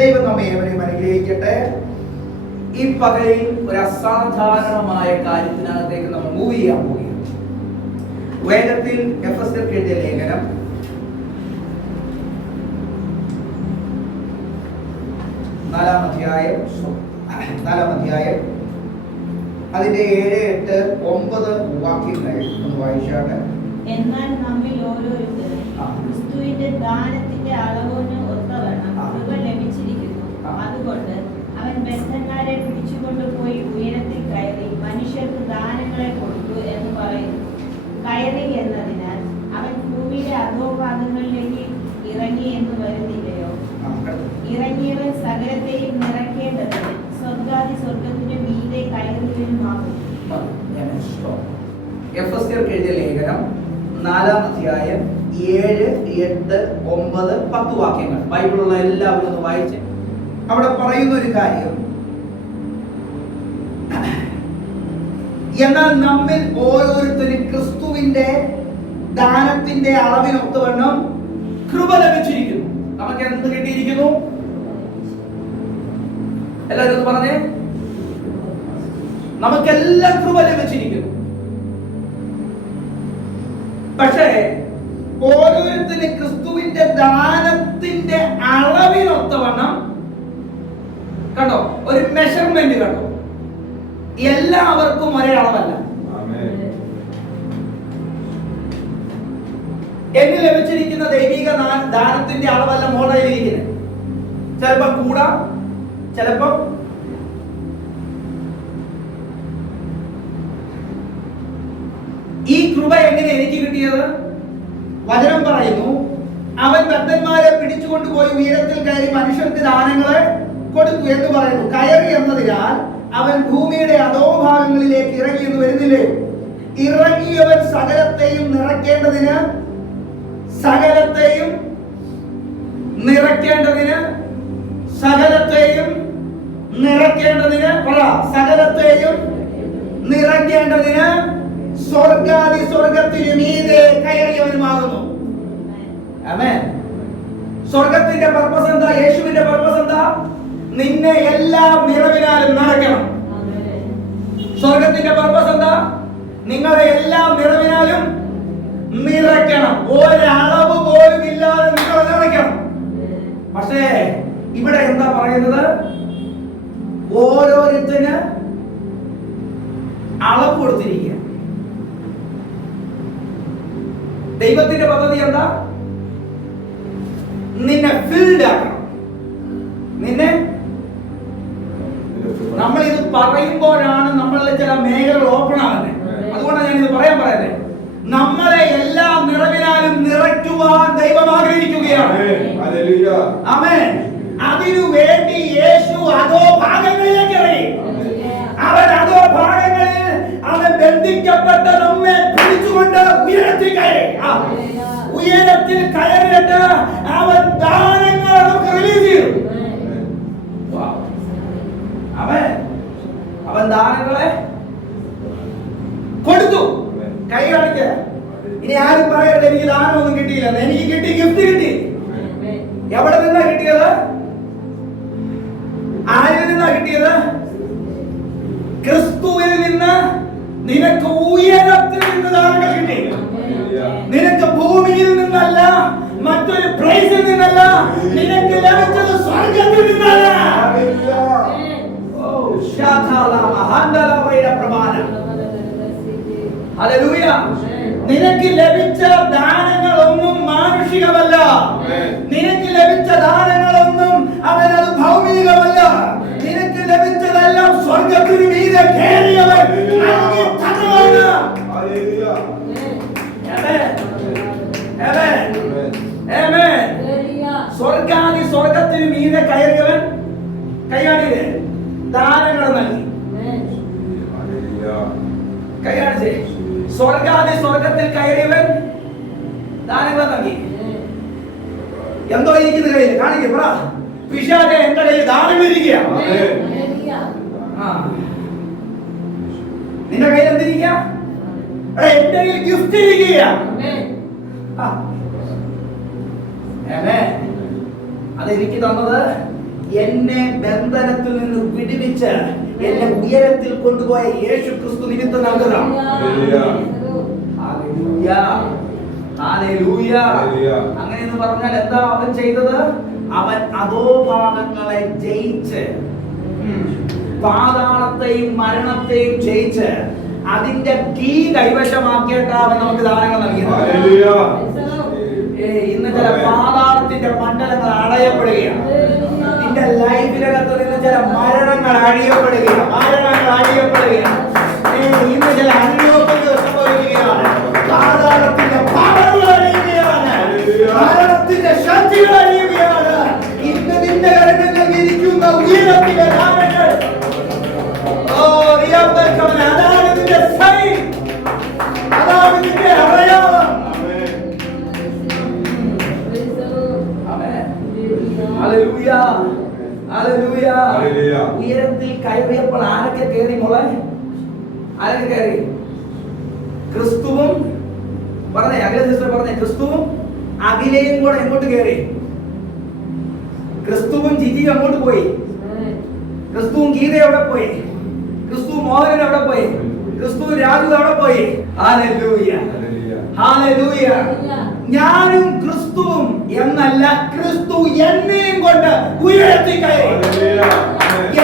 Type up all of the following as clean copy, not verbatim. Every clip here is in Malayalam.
ദൈവം നമ്മെ ഏവരെയും അനുഗ്രഹിക്കട്ടെ. ഈ പകലിൽ ഒരു അസാധാരണമായ കാര്യത്തിനകത്തേക്ക് നമ്മൾ മൂവ് ചെയ്യാൻ പോവുകയാണ്. വേദത്തിൽ എഫെസ്യർക്ക് എഴുതിയ ലേഖനം 4-ാം അധ്യായം അതിന്റെ 7, 8, 9 വാക്യങ്ങൾ ഒന്ന് വായിച്ചാണ്. എന്നാൽ നമ്മിൽ ഓരോരുത്തരും ക്രിസ്തുവിന്റെ ദാനത്തിന്റെ അളവിന് ഒത്തവണ്ണം കൃപ ലഭിച്ചിരിക്കുന്നു. അതുകൊണ്ട് അവൻ ബദ്ധന്മാരെ പിടിച്ചുകൊണ്ടുപോയി ഉയരത്തിൽ കയറി മനുഷ്യർക്ക് ദാനങ്ങളെ കൊടുത്തു എന്ന് പറയുന്നു. കയറി എന്നതിനാൽ അവൻ ഭൂമിയുടെ അധോഭാഗങ്ങളിലേക്ക് ഇറങ്ങി എന്ന് വരുന്നില്ലയോ? ഇറങ്ങിയവൻ സകലത്തെയും നിറയ്ക്കേണ്ടതിന് സ്വർഗാദി സ്വർഗത്തിന്റെ മീതെ കയറിയവനുമാകും. എഫെസ്യർക്ക് എഴുതിയ ലേഖനം 4-ാം അധ്യായം 7, 8, 9, 10 വാക്യങ്ങൾ ബൈബിളുള്ള എല്ലാവരും ഒന്ന് വായിച്ച്. അവിടെ പറയുന്ന ഒരു കാര്യം, എന്നാൽ നമ്മിൽ ഓരോരുത്തരും ക്രിസ്തുവിന്റെ ദാനത്തിന്റെ അളവിനൊത്തവണ്ണം കൃപ ലഭിച്ചിരിക്കുന്നു. നമുക്ക് എന്ത് കിട്ടിയിരിക്കുന്നു? എല്ലാവരും ഒന്ന് പറഞ്ഞേ. നമുക്കെല്ലാം കൃപ ലഭിച്ചിരിക്കുന്നു. പക്ഷേ ഓരോരുത്തരും ക്രിസ്തുവിന്റെ ദാനത്തിന്റെ അളവിനൊത്തവണ്ണം, കണ്ടോ, ഒരു മെഷർമെന്റ് കണ്ടോ, എല്ലാവർക്കും ഒരേ അളവല്ല. എന്ന് ലഭിച്ചിരിക്കുന്ന ദൈവിക ദാനത്തിന്റെ അളവല്ല മോഡലിരിക്കുന്നത്. ചിലപ്പോ കൂടാം, ചിലപ്പോ ഈ കൃപ എങ്ങനെ എനിക്ക് കിട്ടിയത്? വചനം പറയുന്നു, അവൻ ബദ്ധന്മാരെ പിടിച്ചുകൊണ്ടുപോയി ഉയരത്തിൽ കയറി മനുഷ്യർക്ക് ദാനങ്ങളെ കൊടുത്തു എന്ന് പറയുന്നു. കയറി എന്നതിനാൽ അവൻ ഭൂമിയുടെ അധോഭാഗങ്ങളിലേക്ക് ഇറങ്ങി എന്ന് വരുന്നില്ലേ? ഇറങ്ങിയവൻ സകലത്തെയും നിറയ്ക്കേണ്ടതിന്, സകലത്തെയും നിറയ്ക്കേണ്ടതിന്, സകലത്തെയും നിറയ്ക്കേണ്ടതിന്, സകലത്തെയും നിറയ്ക്കേണ്ടതിന് സ്വർഗാദി സ്വർഗത്തിനു മീതെ കയറിയവനുമാകുന്നു. ആമേൻ. സ്വർഗത്തിന്റെ പർപ്പസ് എന്താ? യേശുവിന്റെ പർപ്പസ് എന്താ? നിന്നെ എല്ലാ നിറവിനാലും നിറയ്ക്കണം. സ്വർഗത്തിന്റെ പർപ്പസ് എന്താ? നിങ്ങളെ എല്ലാ നിറവിനാലും നിറയ്ക്കണം. ഒരളവ് പോലും ഇല്ലാതെ നിങ്ങളെ നിറയ്ക്കണം. പക്ഷേ ഇവിടെ എന്താ പറയുന്നത്? ഓരോരുത്തന് അളവ് കൊടുത്തിരിക്കുക. ദൈവത്തിന്റെ പദ്ധതി എന്താ? നിന്നെ ഫിൽഡ് ആക്കണം. നിന്നെ, നമ്മൾ ഇത് പറയുമ്പോഴാണ് നമ്മളിലെ ചില മേഖലകൾ ഓപ്പൺ ആകുന്നത്. അതുകൊണ്ടാണ് ഞാൻ ഇത് പറയുന്നത്. നമ്മളെ എല്ലാ നിറവിനാലും നിറയ്ക്കുവാൻ ദൈവം ആഗ്രഹിക്കുകയാണ്. ആമേൻ. അതിനു വേണ്ടി യേശു അധോഭാഗങ്ങളിലേക്ക് ഇറങ്ങി. അവൻ അധോഭാഗങ്ങളിൽ അവൻ ബന്ധിക്കപ്പെട്ട നമ്മെ പിടിച്ചുകൊണ്ട് ഉയരത്തിൽ കയറി. ഉയരത്തിൽ കയറിയിട്ട് അവൻ ദാനങ്ങൾ നമുക്ക് റിലീസ് ചെയ്തു. അവൻ ദാനങ്ങളെ കൊടുത്തു. കൈ കാണിക്ക. ഇനി ആരും പറയരുത് എനിക്ക് ദാനമൊന്നും കിട്ടിയില്ല. എനിക്ക് കിട്ടി, ഗിഫ്റ്റ് കിട്ടി. എവിടെ നിന്നാ കിട്ടിയത്? ആരിൽ നിന്നാ കിട്ടിയത്? ക്രിസ്തുവിൽ നിന്ന്. നിനക്ക് ഉയരത്തിൽ നിന്ന് ദാനങ്ങൾ കിട്ടി. നിനക്ക് ഭൂമിയിൽ നിന്നല്ല, മറ്റൊരു പ്ലേസിൽ നിന്നല്ല, നിനക്ക് ലഭിച്ചത് സ്വർഗത്തിൽ നിന്നല്ല. നിനക്ക് ലഭിച്ച ദാനങ്ങളൊന്നും മാനുഷികമല്ല. നിനക്ക് ലഭിച്ച ദാനങ്ങളൊന്നും അവനത് ഭൗമികമല്ല. നിനക്ക് ലഭിച്ചതെല്ലാം സ്വർഗത്തിന് മീതെ കയറിയവൻ നൽകി തന്നതാണ്. സ്വർഗാദി സ്വർഗത്തിന് മീതെ കയറിയവൻ കൈകാണിയേ ദാനങ്ങൾ നൽകി. കൈകാണിച്ചേ. സ്വർഗാദി സ്വർഗത്തിൽ കയറിയവൻ ദാനങ്ങൾ നൽകി. എന്തോ ഇരിക്കുന്ന കയ്യിൽ കാണിക്കേ പറ. പിശാചേ, എന്റെ കയ്യിൽ ദാനങ്ങൾ ഇരിക്കുക. നിന്റെ കയ്യിൽ എന്തിരിക്കുക? എന്റെ കയ്യിൽ ഗിഫ്റ്റ് ഇരിക്കുക. അത് എനിക്ക് തന്നത് എന്നെ ബന്ധനത്തിൽ നിന്ന് വിടുവിച്ച് എന്നെ ഉയരത്തിൽ കൊണ്ടുപോയ യേശു ക്രിസ്തു നിമിത്തം നൽകുക. അങ്ങനെ എന്ന് പറഞ്ഞാൽ എന്താ അവൻ ചെയ്തത്? അവൻ അധോഭാഗങ്ങളെ ജയിച്ച്, പാതാളത്തെയും മരണത്തെയും ജയിച്ച് അതിന്റെ കീ കൈവശമാക്കിയിട്ട് അവൻ നമുക്ക് ദാനങ്ങൾ നൽകിയത്. ഇന്ന് ചില പാതാളത്തിന്റെ മണ്ഡലങ്ങൾ അടയപ്പെടുകയാണ്. നിന്റെ ലൈഫിനകത്ത് നിന്ന് ചില മരണങ്ങൾ അഴിയപ്പെടുകയാണ്. ഇന്ന് ചില അനുഭവങ്ങൾ സംഭവിക്കുകയാണ്. പാതാളത്തിന്റെ പവറുകൾ അഴിയുകയാണ്. മരണത്തിന്റെ ശക്തികൾ അഴിയുകയാണ്. ഇന്ന് നിന്റെ കരങ്ങളിൽ ഇരിക്കുന്ന ഉയരത്തിലെ ദാനങ്ങൾ, അതാണ് നിന്റെ സൈൻ, അതാണ് നിന്റെ അടയാളം. ഉയരത്തിൽ കയറിയപ്പോൾ ആരൊക്കെ കയറി മോളെ? ആരൊക്കെ കയറി? ക്രിസ്തുവും പറഞ്ഞേ, അഖില സിസ്റ്റർ പറഞ്ഞേ, ക്രിസ്തുവും അഖിലയും കൂടെ എങ്ങോട്ട് കയറി? ക്രിസ്തുവും ജിജിയും അങ്ങോട്ട് പോയി. ക്രിസ്തുവും ഗീത എവിടെ പോയി? ക്രിസ്തു മോഹനൻ എവിടെ പോയി? ക്രിസ്തു രാജു എവിടെ പോയി? Hallelujah, hallelujah. ഞാനും ക്രിസ്തുവും എന്നല്ല, ക്രിസ്തു എന്നെയും കൊണ്ട് ഉയരത്തിൽ കയറി.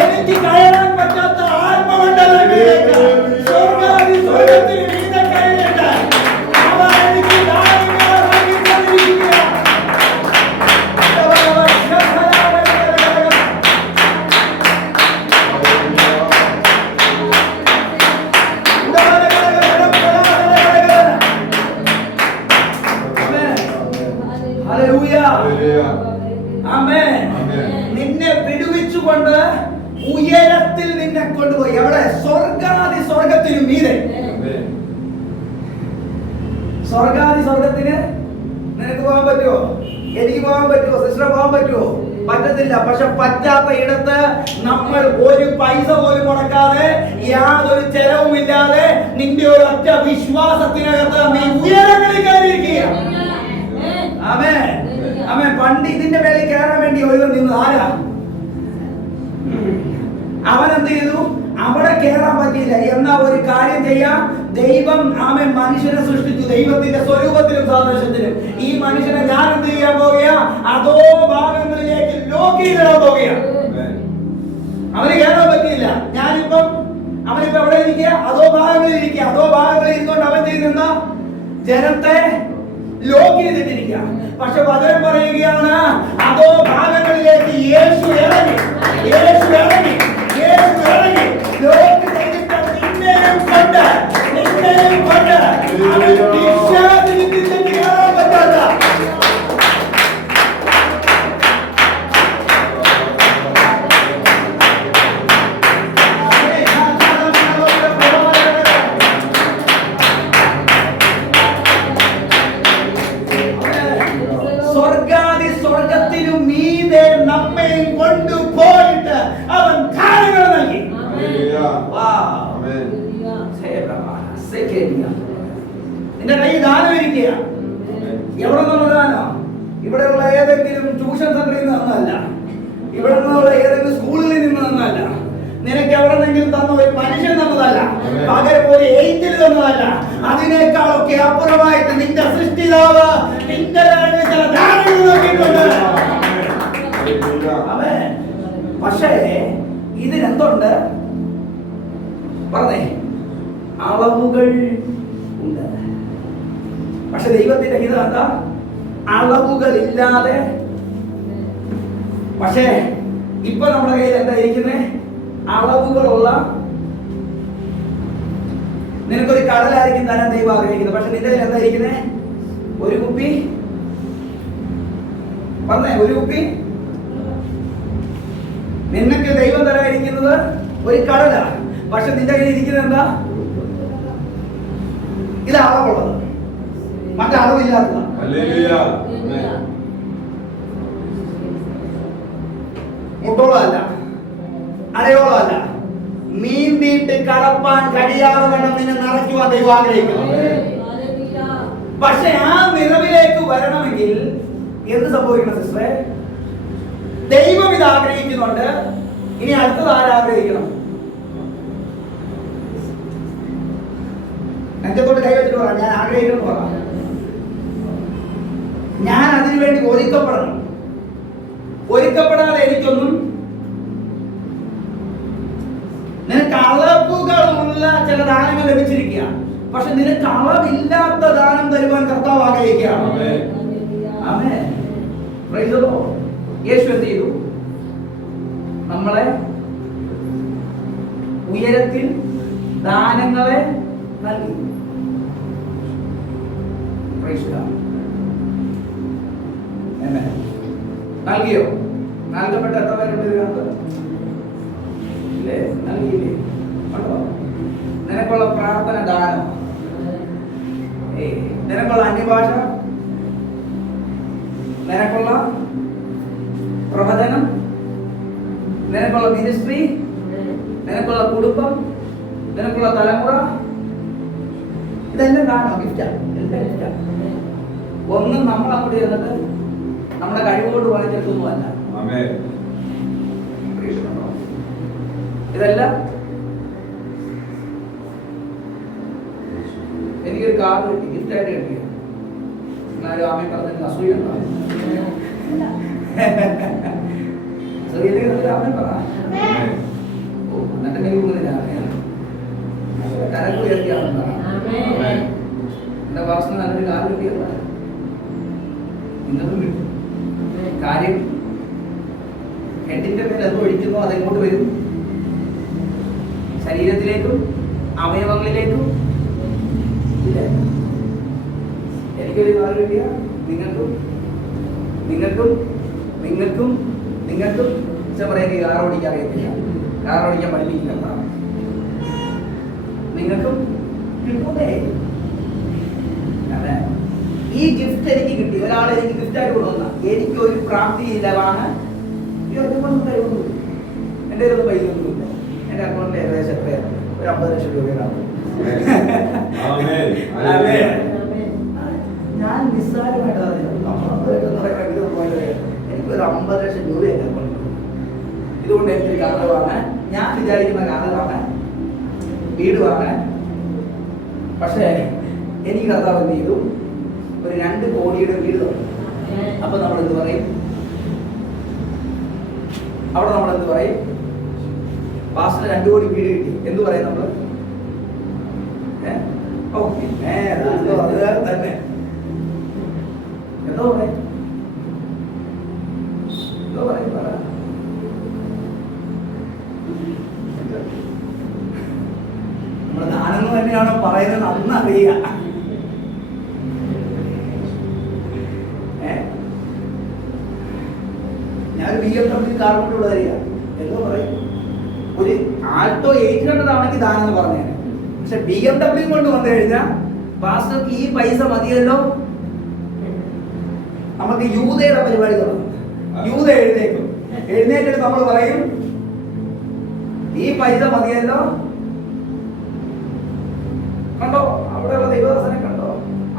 എനിക്ക് കയറാൻ പറ്റാത്ത ആത്മമണ്ഡലങ്ങളിലേക്ക് സ്വർഗ്ഗാദി സ്വർഗ്ഗത്തിന് മീതെ കയറിയിട്ട് അവൻ എനിക്ക് ദാനങ്ങൾ നൽകിക്കൊണ്ടിരിക്കുകയാണ്. നിന്നെ വിടുവിച്ചുകൊണ്ട് ഉയരത്തിൽ നിന്നെ കൊണ്ടുപോയി. എവിടെ? സ്വർഗാദി സ്വർഗത്തിനു മീതെ. സ്വർഗാദി സ്വർഗത്തിന് നിനക്ക് പോകാൻ പറ്റുമോ? എനിക്ക് പോകാൻ പറ്റുമോ? സിസ്റ്റർ പോകാൻ പറ്റുമോ? പറ്റത്തില്ല. പക്ഷെ പറ്റാത്ത ഇടത്ത് നമ്മൾ ഒരു പൈസ പോലും മുടക്കാതെ, യാതൊരു ചെലവുമില്ലാതെ, നിന്റെ ഒരു ഒറ്റ വിശ്വാസത്തിനകത്ത് നീ ഉയരങ്ങളിൽ കയറിയിരിക്കുക. ആമേൻ, ആമേൻ. പണ്ട് ഇതിന്റെ മേലെ കയറാൻ വേണ്ടി ഒരുവൻ നിന്ന് ആരാ? അവൻ എന്ത് ചെയ്തു? അവിടെ കയറാൻ പറ്റിയില്ല. എന്നാ ഒരു കാര്യം ചെയ്യാം, ദൈവം ആമേൻ മനുഷ്യനെ സൃഷ്ടിച്ചു ദൈവത്തിന്റെ സ്വരൂപത്തിലും സാദൃശ്യത്തിലും. ഈ മനുഷ്യനെ ഞാൻ എന്ത് ചെയ്യാൻ പോകുക? അതോ ഭാഗങ്ങളിലേക്ക് ലോക്കിയിടാൻ പോകുക. അവന് കയറാൻ പറ്റിയില്ല. അവനിപ്പോ എവിടെ ഇരിക്കുക? അതോ ഭാഗങ്ങളിൽ ഇരിക്കുക. അതോ ഭാഗങ്ങളിൽ ഇരുന്നുകൊണ്ട് അവൻ ചെയ്യുന്ന ജനത്തെ ലോക്ക് ചെയ്തിട്ടിരിക്കുക. പക്ഷെ വചനം പറയുകയാണ്, അതോ ഭാഗങ്ങളിലേക്ക് യേശു ഇറങ്ങി ലോക്ക് ചെയ്തിട്ട് നിന്നെയും കൊണ്ട് അവൻ നിശ്ചയത്തിന് കയറാൻ പറ്റാത്ത സ്വർഗാദി സ്വർഗത്തിനു മീതെ നമ്മയും കൊണ്ടുപോയിട്ട് അവൻ കാര്യങ്ങൾ നൽകി. നിന്റെ കയ്യിൽ ദാനം ഇരിക്കുക. എവിടെ നിന്നുള്ള ദാനം? ഇവിടെയുള്ള ഏതെങ്കിലും ട്യൂഷൻ സെന്ററിൽ നിന്ന് തന്നല്ല, ഇവിടെ നിന്നുള്ള ഏതെങ്കിലും സ്കൂളിൽ നിന്ന് തന്നല്ല, നിനക്ക് എവിടെന്നെങ്കിലും തന്ന ഒരു മനുഷ്യൻ തന്നതല്ല, പകരം ഒരു ഏഞ്ചൽ തന്നതല്ല. അതിനേക്കാളൊക്കെ അപ്പുറമായിട്ട് നിന്റെ സൃഷ്ടിതാവ് നിന്റെ ചില ദാനങ്ങൾ നോക്കിയിട്ടുണ്ട്. പക്ഷേ ഇതിനെന്തുണ്ട്? പറഞ്ഞേ, അളവുകൾ ഉണ്ട്. പക്ഷെ ദൈവത്തിന്റെ ഹിതം എന്താ? അളവുകൾ ഇല്ലാതെ. പക്ഷേ ഇപ്പൊ നമ്മുടെ കയ്യിൽ എന്താ ഇരിക്കുന്നേ? അളവുകളുള്ള. നിനക്കൊരു കടലായിരിക്കും തരാൻ ദൈവം ആഗ്രഹിക്കുന്നത്. പക്ഷെ നിന്റെ കയ്യിൽ എന്താ ഇരിക്കുന്നേ? ഒരു കുപ്പി. പറഞ്ഞേ, ഒരു കുപ്പി. നിനക്ക് ദൈവം തരാതിരിക്കുന്നത് ഒരു കടല. പക്ഷെ നിന്റെ കയ്യിൽ ഇരിക്കുന്നത് എന്താ? ഇത് അളവുള്ളത്, മറ്റേ അളവില്ലാത്തതാണ്. മുട്ടോളമല്ല, അരയോളമല്ല, നീന്തിയിട്ട് കടപ്പാൻ കഴിയാതെ വേണം നിന്നെ നിറയ്ക്കുവാൻ ദൈവം ആഗ്രഹിക്കുന്നു. പക്ഷെ ആ നിറവിലേക്ക് വരണമെങ്കിൽ എന്ത് സംഭവിക്കണം സിസ്റ്ററെ? ദൈവം ഇത് ആഗ്രഹിക്കുന്നു. ആഗ്രഹിക്കുന്നുണ്ട്. ഇനി അടുത്തത് ആരാഗ്രഹിക്കണം? നെഞ്ചത്തോട്ട് കൈവച്ചിട്ട് പറ, ഞാൻ ആഗ്രഹിക്കുന്നു പറ. ഞാൻ അതിനു വേണ്ടി ഒരുക്കപ്പെടണം. ഒരുക്കപ്പെടാതെ എനിക്കൊന്നും. നിനക്ക് അളവുകളുള്ള ചില ദാനങ്ങൾ ലഭിച്ചിരിക്കുക, പക്ഷെ നിനക്ക് അളവില്ലാത്ത ദാനം തരുവാൻ കർത്താവ് ആഗ്രഹിക്കുകയാണ്. ആമേൻ. Praise the Lord. യേശു എന്ത് ചെയ്തു? നമ്മളെ ഉയരത്തിൽ ദാനങ്ങളെ നൽകി. Praise God. ആമേൻ. നൽകിയോ? നൽകപ്പെട്ട എത്ര പേരുണ്ട് ഇതിനകത്ത്? ഇല്ലേ? നൽകിയില്ലേ? കണ്ടോ? നിനക്കുള്ള പ്രാർത്ഥന ദാനം. നിനക്കുള്ള അന്യഭാഷ, നിനക്കുള്ള പ്രവചനം, നിനക്കുള്ള മിനിസ്ട്രി, നിനക്കുള്ള കുടുംബം, നിനക്കുള്ള തലമുറ, ഇതെല്ലാം ദാനം, ഗിഫ്റ്റാണ്. എല്ലാം ഗിഫ്റ്റാണ്. ഒന്നും നമ്മൾ അങ്ങോട്ട് ചെന്നിട്ട് നമ്മുടെ കഴിവുകൊണ്ട് വാങ്ങിച്ചെടുത്തൊന്നുമല്ല. ഇതെല്ലാം എനിക്കൊരു കാർ കിട്ടി, ഗിഫ്റ്റായിട്ട് കിട്ടിയ. എന്നാലും ആമേ പറഞ്ഞ അസൂയ ആമേ പറ. ഓ, എന്നിട്ട് എനിക്ക് കൂടുതൽ കരക്ക് ഉയർത്തിയാണെന്ന് പറ. എന്റെ വാസന നല്ലൊരു കാർ കിട്ടിയല്ല, ഇന്നതും കിട്ടും. കാര്യം ഹെഡിന്റെ മേൽ അത് ഒഴിക്കുന്നു, അതെങ്ങോട്ട് വരും? ശരീരത്തിലേക്കും അവയവങ്ങളിലേക്കും. എനിക്കൊരു കാർ കിട്ടിയ നിങ്ങൾക്കും നിങ്ങൾക്കും നിങ്ങൾക്കും നിങ്ങൾക്കും പറയാൻ കാർ ഓടിക്കാൻ അറിയത്തില്ല, കാർ ഓടിക്കാൻ പഠിപ്പിക്കില്ല, നിങ്ങൾക്കും കിട്ടൂലേ? ഈ ഗിഫ്റ്റ് എനിക്ക് കിട്ടി. ഒരാൾ എനിക്ക് ഗിഫ്റ്റായിട്ട് കൊണ്ടുവന്ന എനിക്ക് ഒരു പ്രാപ്തിയില്ലവാണ്. എൻ്റെ ഒരു പൈസ ഒന്നുമില്ല. എൻ്റെ അക്കൗണ്ടിൽ ഏകദേശം എത്രയാണ്? ഒരു 50 ലക്ഷം രൂപയാണ്. ഞാൻ നിസ്സാരമായിട്ട് എനിക്കൊരു 50 ലക്ഷം രൂപ എൻ്റെ അക്കൗണ്ടിൽ. ഇതുകൊണ്ട് എനിക്കൊരു കാർ വാങ്ങാൻ, ഞാൻ വിചാരിക്കുന്ന കാർ വാങ്ങാൻ, വീട് വാങ്ങാൻ. പക്ഷേ എനിക്ക് കർത്താവ് എന്ത് ചെയ്തു? ഒരു 2 കോടിയുടെ വീട് തന്നു. അപ്പൊ നമ്മൾ എന്ത് പറയും? അവിടെ നമ്മൾ എന്ത് പറയും? പാസ്റ്റിന് 2 കോടി വീട് കിട്ടി എന്ത് പറയും നമ്മള്? തന്നെ എന്തോ പറയും? എന്തോ പറയും? പറ. നമ്മുടെ ദാനങ്ങൾ തന്നെയാണോ പറയുന്നത് അന്ന് അറിയാം. ഞാനൊരു BMW കാർ കൊണ്ടുള്ള അറിയാം. എന്തോ പറയും? ഒരു ആൾട്ടോ 800 ആണെങ്കിൽ ദാനം എന്ന് പറഞ്ഞേനെ. പക്ഷെ BMW കൊണ്ട് വന്നു കഴിഞ്ഞാൽ പാസ്റ്റർക്ക് ഈ പൈസ മതിയല്ലോ. നമുക്ക് യൂതയുടെ പരിപാടി തുടങ്ങും. യൂത എഴുന്നേറ്റിട്ട് നമ്മൾ പറയും ഈ പൈസ മതിയല്ലോ. കണ്ടോ അവിടെയുള്ള ദൈവദാസനെ കണ്ടോ?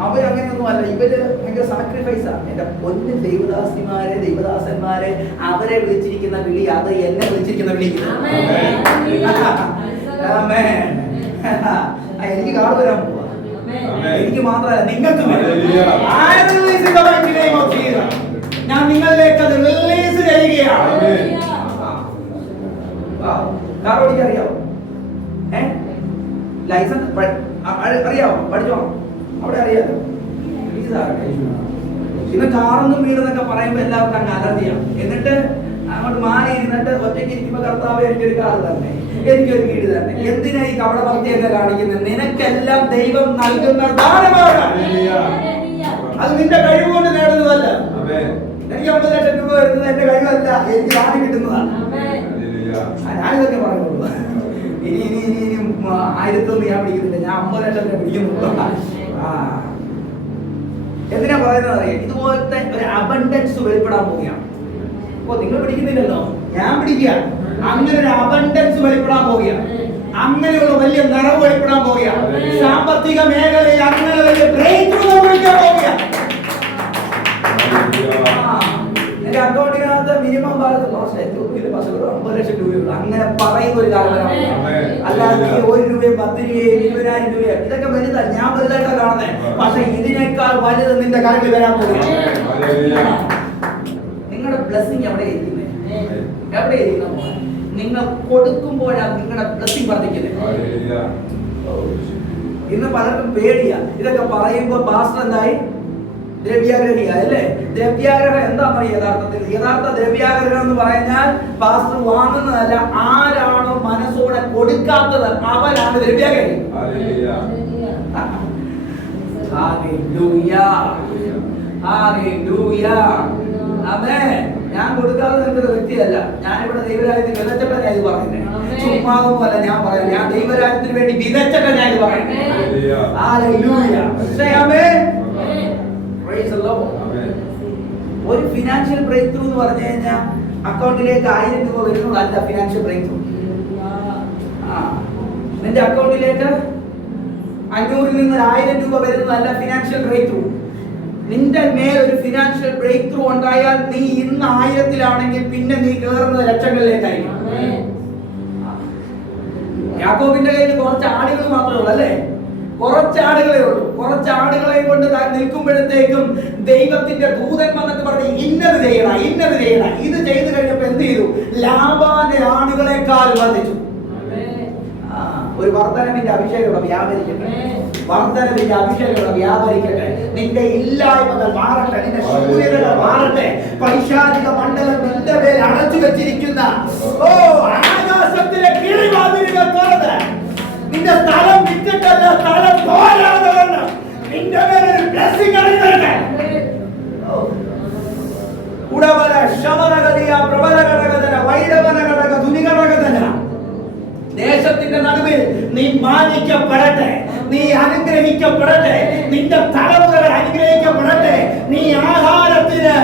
അവരങ്ങനെയൊന്നും അല്ല. ഇവര് ഭയങ്കര സാക്രിഫൈസാ. എന്റെ പൊന്നു ദൈവദാസിമാരെ, ദൈവദാസന്മാരെ, അവരെ വിളിച്ചിരിക്കുന്ന വിളി അത് എന്നെ വിളിച്ചിരിക്കുന്ന വിളി. എനിക്ക് കാട് വരാൻ പോവാ. എനിക്ക് മാത്രമല്ല നിങ്ങൾക്ക് ഞാൻ നിങ്ങളിലേക്ക് അത് റിലീസ് ചെയ്യുകയാണ്. കാർ ഓടിക്കാൻ അറിയാവോ? ലൈസൻസ് അറിയാവോ? പഠിച്ചോ? അവിടെ അറിയാലോ. ഇന്ന് കാറൊന്നും വീടെന്നൊക്കെ പറയുമ്പോ എല്ലാവർക്കും അങ്ങ് അലർജിയാണ്. എന്നിട്ട് അങ്ങോട്ട് മാറി ഇരുന്നിട്ട് ഒറ്റയ്ക്ക് ഇരിക്കുമ്പോ കർത്താവ് എനിക്കൊരു കാർ തന്നെ, എനിക്കൊരു വീട് തന്നെ. എന്തിനാ ഈ കപട ഭക്തിയൊക്കെ കാണിക്കുന്നത്? നിനക്കെല്ലാം ദൈവം നൽകുന്ന ദാനമാണ്. അത് നിന്റെ കഴിവ് കൊണ്ട് നേടുന്നതല്ല. എനിക്ക് 50 ലക്ഷം രൂപ വരുന്നത് എന്റെ കഴിവല്ല, എനിക്ക് ദാനം കിട്ടുന്നതാണ്. ഞാനിതൊക്കെ പറയുള്ളൂ. ഇനി 1001 ഞാൻ പിടിക്കുന്നില്ല, ഞാൻ 50 ലക്ഷത്തിന് പിടിക്കുന്നുള്ളൂ. എന്തിനാ പറയുന്നത് അറിയാം? ഇതുപോലത്തെ ഒരു അബണ്ടൻസ് വെളിപ്പെടാൻ പോവുകയാണ്. അപ്പൊ നിങ്ങൾ പിടിക്കുന്നില്ലല്ലോ, ഞാൻ പിടിക്കുക. അങ്ങനെ ഒരു അബണ്ടൻസ് വെളിപ്പെടാൻ പോവുകയാണ്. അങ്ങനെയുള്ള വലിയ നിറവ് വെളിപ്പെടാൻ പോവുകയാണ്. സാമ്പത്തിക മേഖലയിൽ അങ്ങനെ വലിയ ബ്രേക്ക് ത്രൂ വിളിക്കാൻ പോവുകയാണ്. എന്റെ അക്കൗണ്ടിനകത്ത് മിനിമം ബാലൻസ് 50 ലക്ഷം രൂപയുള്ളൂ അങ്ങനെ പറയുന്ന ഒരു കാലം. അല്ലാതെ 1 രൂപയും 10 രൂപയും 20,000 രൂപയും ഇതൊക്കെ വലുതാ, ഞാൻ വലുതായിട്ടാണ് കാണുന്നത്. പക്ഷെ ഇതിനേക്കാൾ വലുത് നിന്റെ കരത്തിൽ വരാൻ പോകുകയാണ്. നിങ്ങളുടെ ബ്ലെസ്സിങ് എവിടെ ഇരിക്കുന്നത്? എവിടെ ഇരിക്കണം? നിങ്ങൾ കൊടുക്കുമ്പോഴാണ് നിങ്ങളുടെ ബ്ലെസ്സിങ് വർദ്ധിക്കുന്നത്. ഇന്ന് പലർക്കും പേടിയാ ഇതൊക്കെ പറയുമ്പോ. പാസ്റ്റർ എന്തായി? ദ്രവ്യാഗ്രഹിയ അല്ലേ? ദ്രവ്യാഗ്രഹം എന്താ പറയുക യഥാർത്ഥത്തിൽ? യഥാർത്ഥ ദ്രവ്യാഗ്രഹം എന്ന് പറഞ്ഞാൽ പാസ്റ്റർ വാങ്ങുന്നതല്ല, ആരാണോ മനസ്സോടെ കൊടുക്കാത്തത് അവനാണ് ദ്രവ്യാഗ്രഹി. ഞാൻ കൊടുക്കാതെ നിൽക്കുന്ന വ്യക്തിയല്ല. ഞാനിവിടെ ദൈവരാജ്യത്തിൽ വിതച്ചിട്ടാ ഞാൻ ഇത് പറയുന്നത്. ചുമ്മാതൊന്നുമല്ല ഞാൻ പറയുന്നത്. ഞാൻ ദൈവരാജ്യത്തിന് വേണ്ടി വിതച്ചിട്ടാ ഞാൻ ഇത് പറയുന്നത്. ഒരു ഫിനാൻഷ്യൽ ബ്രേക്ക് ത്രൂ എന്ന് പറഞ്ഞു കഴിഞ്ഞാൽ അക്കൗണ്ടിലേക്ക് 1000 രൂപ വരുന്നതല്ല ഫിനാൻഷ്യൽ ബ്രേക്ക് ത്രൂ. നിന്റെ അക്കൗണ്ടിലേക്ക് 500 നിന്ന് 1000 രൂപ വരുന്നതല്ല ഫിനാൻഷ്യൽ ബ്രേക്ക് ത്രൂ. നിന്റെ മേൽ ഒരു ഫിനാൻഷ്യൽ ബ്രേക്ക് ത്രൂ ഉണ്ടായാൽ നീ ഇന്ന് 1000-ത്തിലാണെങ്കിൽ പിന്നെ നീ കയറുന്നത് ലക്ഷങ്ങളിലേക്കായിരിക്കും. യാക്കോബിന്റെ കയ്യിൽ കുറച്ച് ആടുകൾ മാത്രമേ ഉള്ളൂ അല്ലേ? കുറച്ച് ആടുകളെ ഉള്ളൂ. കുറച്ച് ആടുകളെ കൊണ്ട് താൻ നിൽക്കുമ്പോഴത്തേക്കും ദൈവത്തിന്റെ ദൂതൻ വന്നിട്ട് പറഞ്ഞു ഇന്നത് ചെയ്യണം, ഇന്നത് ചെയ്യണം. ഇത് ചെയ്തു കഴിഞ്ഞപ്പോ എന്ത് ചെയ്തു? ലാബാന്റെ ആടുകളെക്കാൾ വർദ്ധിച്ചു. ഒരു വർദ്ധനവിന്റെ അഭിഷേകം വ്യാപരിക്കട്ടെ. വർദ്ധനവിന്റെ അഭിഷേകം വ്യാപരിക്കട്ടെ. നിന്റെ ഇല്ലായ്മകൾ മാറട്ടെ, നിന്റെ ശൂന്യതകൾ മാറട്ടെ. പൈശാചിക മണ്ഡലം നിന്റെ മേൽ അടച്ചു വെച്ചിരിക്കുന്ന ആകാശത്തിലെ കിളിവാതിലുകൾ തുറന്ന് നിന്റെ സ്ഥലം വിറ്റിട്ടല്ല, സ്ഥലം പോരാതെ നിന്റെ മേലൊരു ബ്ലെസ്സിംഗ് അറിയട്ടെ. ഉടവല ശമനഗതിയ പ്രബലഘടകതന വൈഡവനഘടക തുനിഘടകതന ദേശത്തിന്റെ നടുവിൽ നീ മാനിക്കപ്പെടട്ടെ, നീ അനുഗ്രഹിക്കപ്പെടട്ടെ, നിന്റെ തലമുറകൾ അനുഗ്രഹിക്കപ്പെടട്ടെ. നീ ആഹാരത്തിന്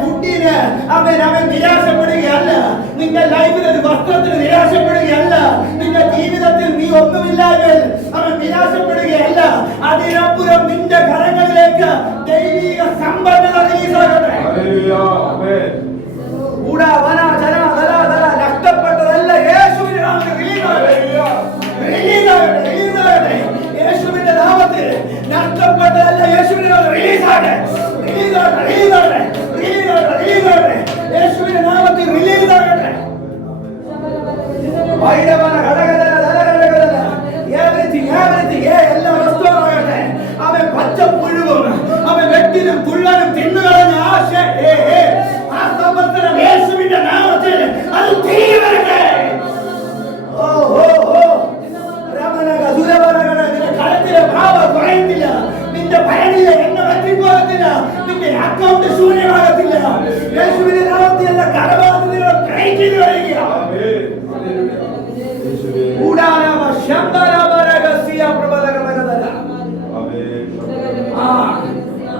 ഫുഡിന് അവൻ നിരാശപ്പെടുകയല്ല. നിന്റെ ലൈഫിൽ ഒരു വസ്ത്രത്തിന് നിരാശപ്പെടുകയല്ല. നിന്റെ ജീവിതത്തിൽ നീ ഒന്നുമില്ലായെങ്കിൽ അവൻ നിരാശപ്പെടുകയല്ല. അതിനപ്പുറം നിന്റെ കരങ്ങളിലേക്ക് ദൈവിക സമ്പന്നത റിലീസാകട്ടെ. നഷ്ടപ്പെട്ടതല്ല യേശുവിന്റെ നാമത്തിൽ റിലീസാകട്ടെ. യേശുവിന്റെ നാമത്തിൽ നഷ്ടപ്പെട്ടതല്ല യേശുവിന്റെ നാമത്തിൽ റിലീസാകട്ടെ. യേശുവിന്റെ നാമത്തിൽ റിലീസാകട്ടെ. എല്ലാം റെസ്റ്റോറാകട്ടെ. അവൻ പച്ചപ്പുഴുവും അവൻ വെട്ടിലും തുള്ളനും തിന്നുകളഞ്ഞ ആ സമർപ്പണം യേശുവിന്റെ നാമത്തിൽ അത് തീവരട്ടെ. നിന്റെ കടത്തിലെ ഭാവം കുറയത്തില്ല, നിന്റെ ഭരണിയിലെ എണ്ണ വറ്റിപ്പോകത്തില്ല, നിന്റെ അക്കൗണ്ട് ശൂന്യമാകത്തില്ല. യേശുവിന്റെ നാമത്തിലുള്ള കടബാധ്യതകൾ ബ്രേക്ക് ചെയ്ത് വരിക.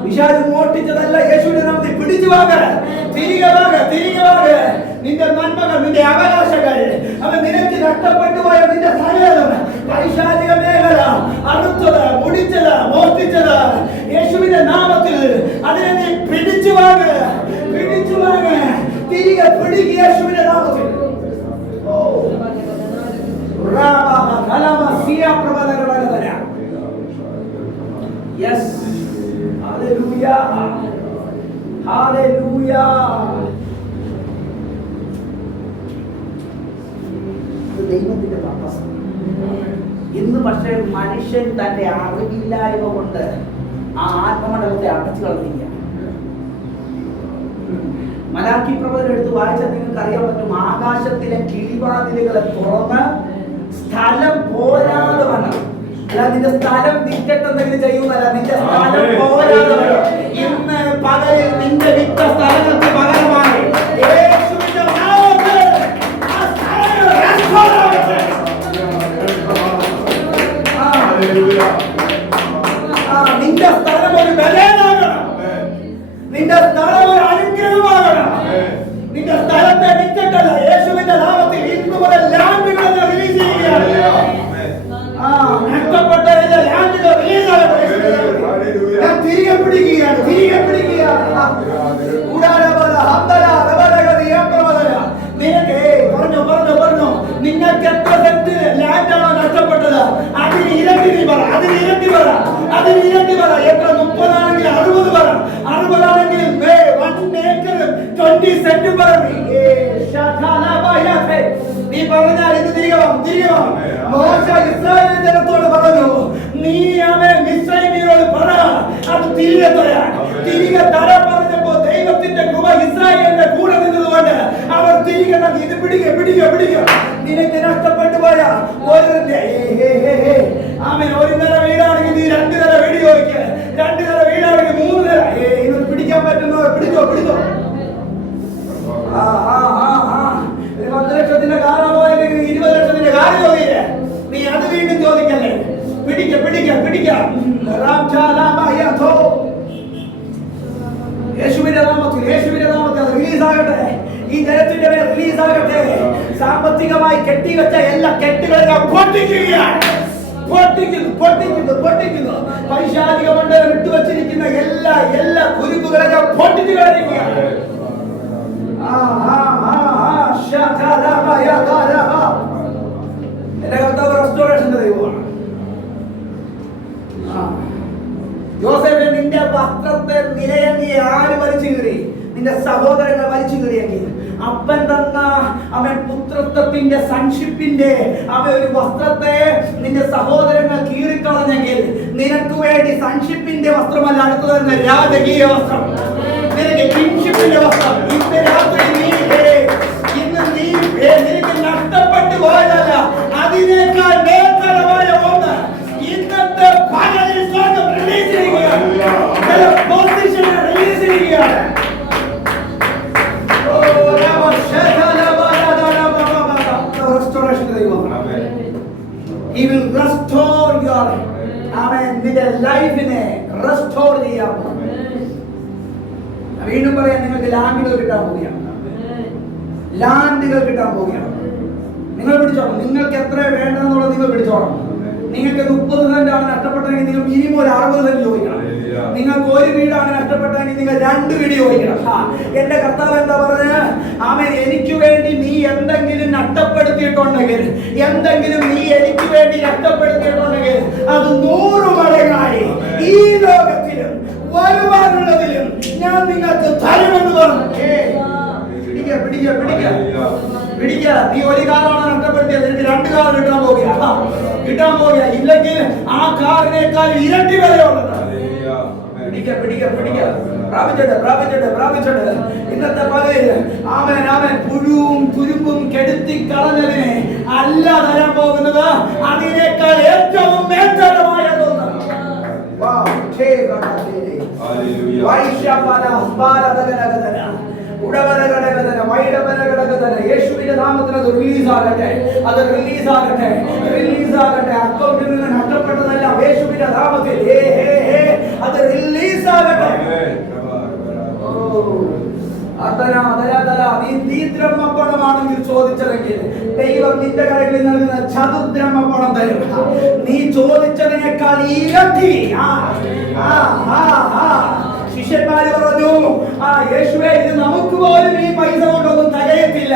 വിശാലം മോട്ടിച്ചതല്ല, യേശുവിന്റെ നാമത്തിൽ പിടിച്ചു വാങ്ങ. തിരികെ വാങ്ങ. നിന്റെ നന്മകൾ, നിന്റെ അവകാശങ്ങൾ, അവൻ നിനക്ക് നഷ്ടപ്പെട്ടു പോയ നിന്റെ സകലം പൈശാചിക മേഖല അറുത്തത്, മുടിച്ചത്, മോഷ്ടിച്ചത് യേശുവിന്റെ നാമത്തിൽ അതിനെ നീ പിടിച്ചു വാങ്ങ. തിരികെ പിടിക്കുക യേശുവിന്റെ നാമത്തിൽ. ദൈവത്തിന്റെ പർപ്പസ്. ഇന്ന് പക്ഷേ മനുഷ്യൻ തന്റെ അറിവില്ലായ്മ കൊണ്ട് ആ ആത്മമണ്ഡലത്തെ അടച്ചു കളഞ്ഞില്ല. മലാക്കി പ്രവചനം എടുത്ത് വായിച്ചാൽ നിങ്ങൾക്ക് അറിയാൻ പറ്റും. ആകാശത്തിലെ കിളിവാതിലുകളെ തുറന്ന് സ്ഥലം പോരാതെ വരണം. അല്ല നിന്റെ സ്ഥലം വിറ്റിട്ടെന്തെങ്കിലും ചെയ്യുന്നല്ല, നിന്റെ സ്ഥലം പോരാതെ വരണം. ഇന്ന് പകലിൽ നിന്റെ വിറ്റ സ്ഥലങ്ങൾക്ക് പകരമായി യേശുവിന്റെ നാമത്തിൽ ആ സ്ഥലങ്ങൾ രക്ഷപ്പെടട്ടെ. നിന്റെ സ്ഥലം ഒരു ബലനാകണം, നിന്റെ സ്ഥലം ഒരു അനുഗ്രഹമാകണം. നിന്റെ സ്ഥലത്തെ വിറ്റിട്ടല്ല, യേശുവിന്റെ നാമത്തിൽ ഇന്ന് മുതൽ ലാൻഡുകളെ റിലീസ് ചെയ്യുകയാണ്. നഷ്ടപ്പെട്ടതിന്റെ ലാൻഡുകൾ റിലീസ് ഞാൻ തിരികെ പിടിക്കുകയാണ്. നിങ്ങൾക്ക് എത്ര സെന്റ് ലാൻഡാണോ നഷ്ടപ്പെട്ടത് അതിന് ഇരട്ടി നീ പറ, അതിന് ഇരട്ടി പറ, അതിന് ഇരട്ടി പറ. എത്ര 30 ആണെങ്കിൽ 60 പറ, 60 ആണെങ്കിൽ 1 ഏക്കറും 20 സെന്റും പറ. നീ പറഞ്ഞാൽ ഇത് തിരികെ വാ. മോശ ഇസ്രായേൽ ജനത്തോട് പറഞ്ഞു, നീ അവൻ മിസ്രയീമിനോട് പറ അത് തിരികെ തരാൻ പറഞ്ഞപ്പോ ദൈവത്തിന്റെ കൃപ ഇസ്രായേലിന്റെ കൂടെ നിന്നതുകൊണ്ട് അവർ തിരികെ ഇത് പിടിക്കുക. നിനക്ക് നഷ്ടപ്പെട്ടു പോയ ഒരു നില വീടാണെങ്കിൽ നീ 2 നില വീട് ചോദിക്കുക, 2 നില വീടാണെങ്കിൽ 3 നില. ഇത് പിടിക്കാൻ പറ്റുന്നവർ പിടിച്ചോ. 10 ലക്ഷത്തിന്റെ കാറാണോ അല്ലെങ്കിൽ 20 ലക്ഷത്തിന്റെ കാറ് ചോദിക്കില്ലേ, നീ അത് വീണ്ടും ചോദിക്കല്ലേ. പിടിക്ക. യേശുവിന്റെ നാമത്തിൽ റിലീസ് ആകട്ടെ. ഈ ജനത്തിന്റെ മേൽ റിലീസ് ആകട്ടെ. സാമ്പത്തികമായി കെട്ടിവെച്ച എല്ലാ കെട്ടുകളെയും പൊട്ടിക്കുന്നു. പൈശാചിക മണ്ഡലം വിട്ടുവച്ചിരിക്കുന്ന എല്ലാ കുരുക്കുകളെയും പൊട്ടിച്ചു കളയുകയാണ്. എന്റെ കർത്താവ് റെസ്റ്റോറേഷന്റെ ദൈവമാണ്. യോസേഫേ, നിന്റെ വസ്ത്രത്തെ നിലയങ്കി ആര് വലിച്ചു കീറി? നിന്റെ സഹോദരങ്ങൾ വലിച്ചു കീറിയെങ്കിൽ അപ്പൻ തന്ന അവൻ പുത്രത്വത്തിന്റെ സൺഷിപ്പിന്റെ ഒരു വസ്ത്രത്തെ നിന്റെ സഹോദരങ്ങൾ കീറിക്കളഞ്ഞെങ്കിൽ നിനക്ക് വേണ്ടി സൺഷിപ്പിന്റെ വസ്ത്രമല്ല അടുത്തു തന്ന രാജകീയ വസ്ത്രം, നിനക്ക് കിങ്ഷിപ്പിന്റെ വസ്ത്രം. ഇന്ന് രാത്രി നിനക്ക് നഷ്ടപ്പെട്ടു പോയതല്ല, അതിനേക്കാൾ നേതരമായ ഒന്ന് ഇന്നത്തെ പകലിൽ സ്വർഗ്ഗം റിലീസ് ചെയ്യുകയാണ്. റിലീസ് ചെയ്യുകയാണ്. Restoration ദൈവമാണ്. He will restore your നിന്റെ ലൈഫിനെ റെസ്റ്റോർ ചെയ്യാം. വീണ്ടും പറയാൻ, നിങ്ങൾക്ക് ലാൻഡുകൾ കിട്ടാൻ പോവുകയാണ്. നിങ്ങൾ പിടിച്ചോണം. നിങ്ങൾക്ക് എത്ര വേണ്ടതെന്നുള്ളത് നിങ്ങൾ പിടിച്ചോണം. നിങ്ങൾക്ക് 30 സെന്റാണ് നഷ്ടപ്പെട്ടെങ്കിൽ നിങ്ങൾ മിനിമം ഒരു 60 സെന്റ് ചോദിക്കണം. നിങ്ങൾക്ക് 1 വീടാണ് നഷ്ടപ്പെട്ടെങ്കിൽ നിങ്ങൾ 2 വീട് ചോദിക്കണം. എന്റെ കർത്താവ് എന്താ പറഞ്ഞത്? ആമേൻ. എനിക്ക് വേണ്ടി നീ എന്തെങ്കിലും നഷ്ടപ്പെടുത്തിയിട്ടുണ്ടെങ്കിൽ, അത് 100 മടങ്ങായി ഈ ലോകത്തിലും വരുവാനുള്ളതിലും ഞാൻ നിങ്ങൾക്ക് തരുമെന്ന് പറഞ്ഞു. പിടിക്ക. നീ 1 കാറാണ് നഷ്ടപ്പെടുത്തിയത്, നിനക്ക് 2 കാർ കിട്ടാൻ പോകുക. ഇല്ലെങ്കിൽ ആ കാറിനേക്കാൾ ഇരട്ടി വിലയുള്ളത്. പിടിക്ക. പ്രാപിച്ചിട്ട് ഇന്നത്തെ പകലിൽ ആമേൻ പുഴുവും തുരുമ്പും കെടുത്തി കളഞ്ഞതിനെ അല്ല തരാൻ പോകുന്നത്, അതിനേക്കാൾ ഏറ്റവും മേൽത്തരമായതൊന്ന്. യേശുവിന്റെ നാമത്തിൽ അത് റിലീസ് ആകട്ടെ. അക്കൗണ്ടിൽ നിന്ന് നഷ്ടപ്പെട്ടതല്ല, യേശുവിന്റെ നാമത്തിൽ അത് റിലീസ് ആകട്ടെ. നീ ദ്രഹ്മപ്പണമാണെങ്കിൽ ചോദിച്ചതെങ്കിൽ ദൈവം നിന്റെ കടകളിൽ നൽകുന്ന ചതുർദ്രഹ്മപ്പണം തരും. നീ ചോദിച്ചതിനേക്കാൾ ഇരട്ടി. ശിഷ്യന്മാര് പറഞ്ഞു, യേശുവേ, ഇത് നമുക്ക് പോലും ഈ പൈസ കൊണ്ടൊന്നും തികയത്തില്ല.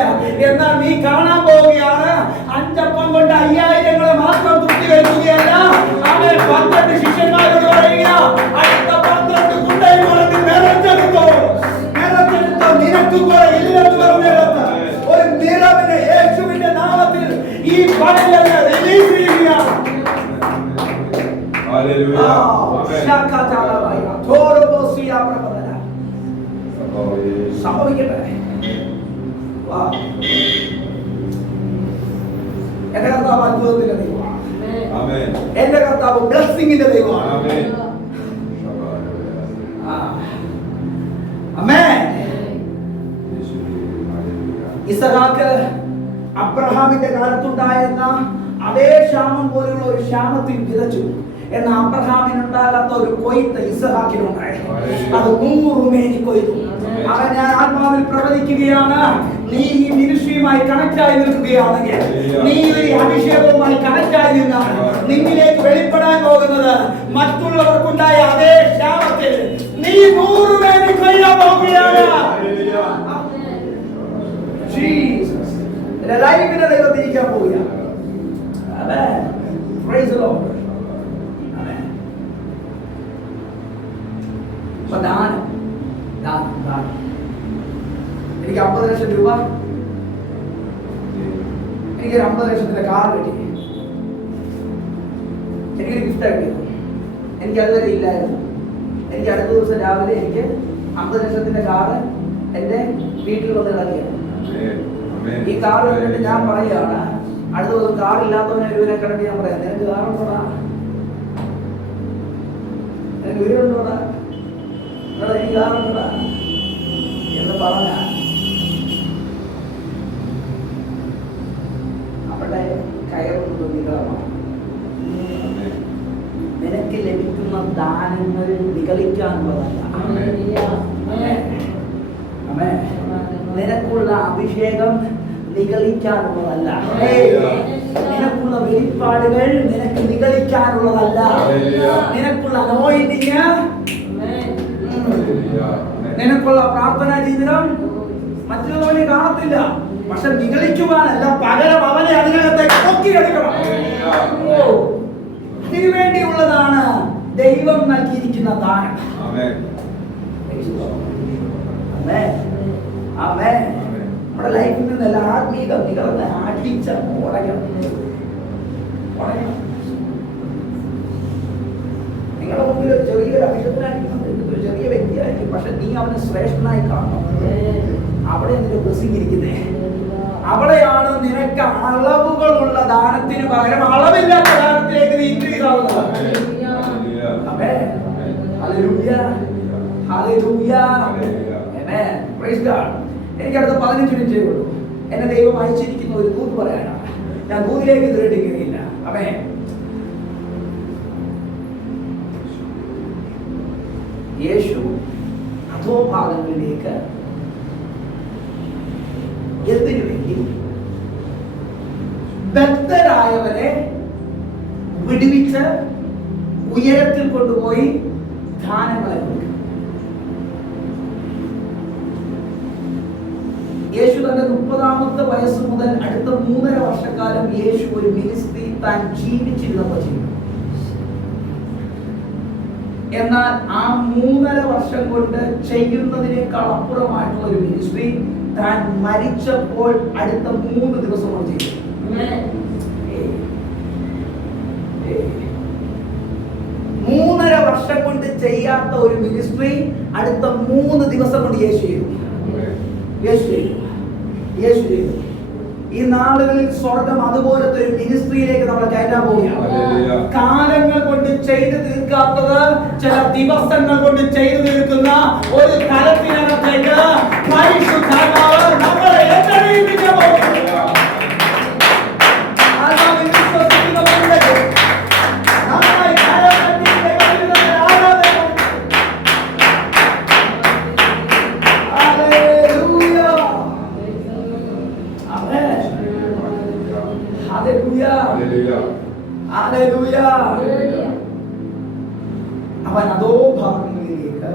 എന്നാൽ നീ കാണാൻ പോവുകയാണ്, 5 അപ്പം കൊണ്ട് 5000 മാത്രം തൃപ്തി വരുത്തുകയല്ല. അവൻ 12 ശിഷ്യന്മാരോട് പറയുക, അടുത്ത 12 കുണ്ടയിൽ കൊടുത്ത് നിറച്ചെടുത്തോ. നിനക്ക് കൂടെ ഇല്ലെന്ന് പറഞ്ഞിടത്ത് ഒരു നിറവിനെ യേശുവിന്റെ നാമത്തിൽ ഈ പടലിനെ റിലീസ് ചെയ്യുകയാണ്. സംഭവിക്കട്ടെ. എന്റെ കർത്താവ് അത്ഭുതത്തിന്റെ ദൈവമാണ്. എന്റെ കർത്താവ് ബ്ലെസ്സിങ്ങിന്റെ ദൈവമാണ്. ഇസഹാക്ക് അബ്രഹാമിന്റെ കാലത്തുണ്ടായിരുന്ന അതേ ക്ഷാമം പോലുള്ള ഒരു ക്ഷാമത്തിൽ വിതച്ചു. എന്നാൽ അബ്രഹാമിനുണ്ടാകാത്ത ഒരു കൊയ്ത്ത് ഇസഹാക്കിനുണ്ടായി. അത് 100 മേനി കൊയ്തു. അവൻ ഞാൻ ആത്മാവിൽ പ്രവചിക്കുകയാണ്, നീ ഈ മിനിസ്ട്രിയുമായി കണക്റ്റായി നിൽക്കുകയാണെങ്കിൽ, നീ ഈ അഭിഷേകവുമായി കണക്റ്റായി നിന്നാൽ നിന്നിലേക്ക് വെളിപ്പെടാൻ പോകുന്നത് മറ്റുള്ളവർക്കുണ്ടായ അതേ ക്ഷാമത്തിൽ നീ 100 മേനി കൊയ്യാൻ പോകുകയാണ്. എന്റെ ലൈഫിനെ ദൈവം തിരിക്കാൻ പോവുകയാണ്. Amen. Praise the Lord. Amen. അപ്പൊ ദാനം. എനിക്ക് 50 ലക്ഷം രൂപ, എനിക്ക് 50 ലക്ഷത്തിന്റെ കാർ കിട്ടി, എനിക്കൊരു ഗിഫ്റ്റ് കിട്ടി. എനിക്ക് അതുവരെ ഇല്ലായിരുന്നു. എനിക്ക് അടുത്ത ദിവസം രാവിലെ എനിക്ക് 50 ലക്ഷത്തിന്റെ കാറ് എന്റെ വീട്ടിൽ വന്ന് കിടക്കുകയാണ്. ഈ കാർ കണ്ടിട്ട് ഞാൻ പറയുകയാണ്, അടുത്ത ദിവസം കാർ ഇല്ലാത്തവനെ ഇവരെ കണ്ടിട്ട് ഞാൻ പറയാം, നിനക്ക് കാറുണ്ടോടാ, നിനക്ക് വീടുണ്ടോടാ, എനിക്ക് കാറുണ്ടോടാ എന്ന് പറഞ്ഞ അവിടെ കയറുന്നത് നികളമാണ്. നിനക്ക് ലഭിക്കുന്ന ദാനങ്ങൾ നിഗളിക്കാനുള്ളതല്ല. നിനക്കുള്ള അഭിഷേകം നിഗളിക്കാനുള്ളതല്ല. നിനക്കുള്ള വെളിപ്പാടുകൾ നിനക്ക് നിഗളിക്കാനുള്ളതല്ല. നിനക്കുള്ള അനോയിന്റിങ്, നിനക്കുള്ള പ്രാർത്ഥനാ ജീവിതം മറ്റുള്ളവനെ കാണത്തില്ല. പക്ഷെ നിഗളിക്കുവാനല്ല, പകരം അവനെ അതിനകത്തേക്ക് പൊക്കിയെടുക്കണം. അതിനുവേണ്ടിയുള്ളതാണ് ദൈവം നൽകിയിരിക്കുന്ന ദാനം. നമ്മുടെ ലൈഫിൽ നിന്നല്ല ആത്മീക നികളന്ന് അടിച്ച ഉടയണം. നിങ്ങളുടെ മുമ്പിൽ ഒരു ചെറിയൊരു അഭിഷേകനായിരിക്കും, ഒരു ചെറിയ വ്യക്തിയായിരിക്കും, പക്ഷെ നീ അവനെ ശ്രേഷ്ഠനായി കാണണം. അവിടെ നിന്റെ ബ്ലെസ്സിംഗ് ഇരിക്കുന്നേ. അവിടെയാണ് നിനക്ക് അളവുകളുള്ള ദാനത്തിന് പകരം അളവില്ലാത്ത ദാനത്തിലേക്ക് നീ ഇൻക്രീസ് ആവുന്നത്. എനിക്ക് അടുത്ത 15 മിനിറ്റേ ഉള്ളൂ. എന്നെ ദൈവം അയച്ചിരിക്കുന്ന ഒരു ദൂത് പറയാനാണ്. ഞാൻ ദൂതിലേക്ക് ഇതുവരെ കയറിയില്ല. അമേ, യേശു അധോഭാഗങ്ങളിലേക്ക് എന്തിനു വേണ്ടി? ബദ്ധരായവരെ വിടുവിച്ച് ഉയരത്തിൽ കൊണ്ടുപോയി ദാനങ്ങളെ കൊടുക്കും. യേശു തന്റെ 30-ാമത്തെ വയസ്സ് മുതൽ അടുത്ത 3.5 വർഷക്കാലം യേശു ഒരു മിനിസ്ട്രി താൻ ജീവിച്ചിരുന്നപ്പോൾ ചെയ്തു. എന്നാൽ ആ 3.5 വർഷം കൊണ്ട് ചെയ്യുന്നതിനേക്കാൾ അപ്പുറമായിട്ടുള്ള ഒരു മിനിസ്ട്രി താൻ മരിച്ചപ്പോൾ അടുത്ത 3 ദിവസം കൊണ്ട് ചെയ്തു. 3.5 വർഷം കൊണ്ട് ചെയ്യാത്ത ഒരു മിനിസ്ട്രി അടുത്ത 3 ദിവസം കൊണ്ട് യേശു ചെയ്തു. ഈ നാളുകളിൽ സ്വർഗം അതുപോലത്തെ ഒരു മിനിസ്ട്രിയിലേക്ക് നമ്മൾ കയറ്റാൻ പോവുകയാണ്. കാലങ്ങൾ കൊണ്ട് ചെയ്തു തീർക്കാത്തത് ചില ദിവസങ്ങൾ കൊണ്ട് ചെയ്തു തീർക്കുന്ന ഒരു തലത്തിനകത്തേക്ക് പരിശുദ്ധാത്മാവ് നമ്മളെ ഏറ്റെടുപ്പിക്കാൻ പോകുകയാണ്. അവൻ അതോ ഭാഗങ്ങളിലേക്ക്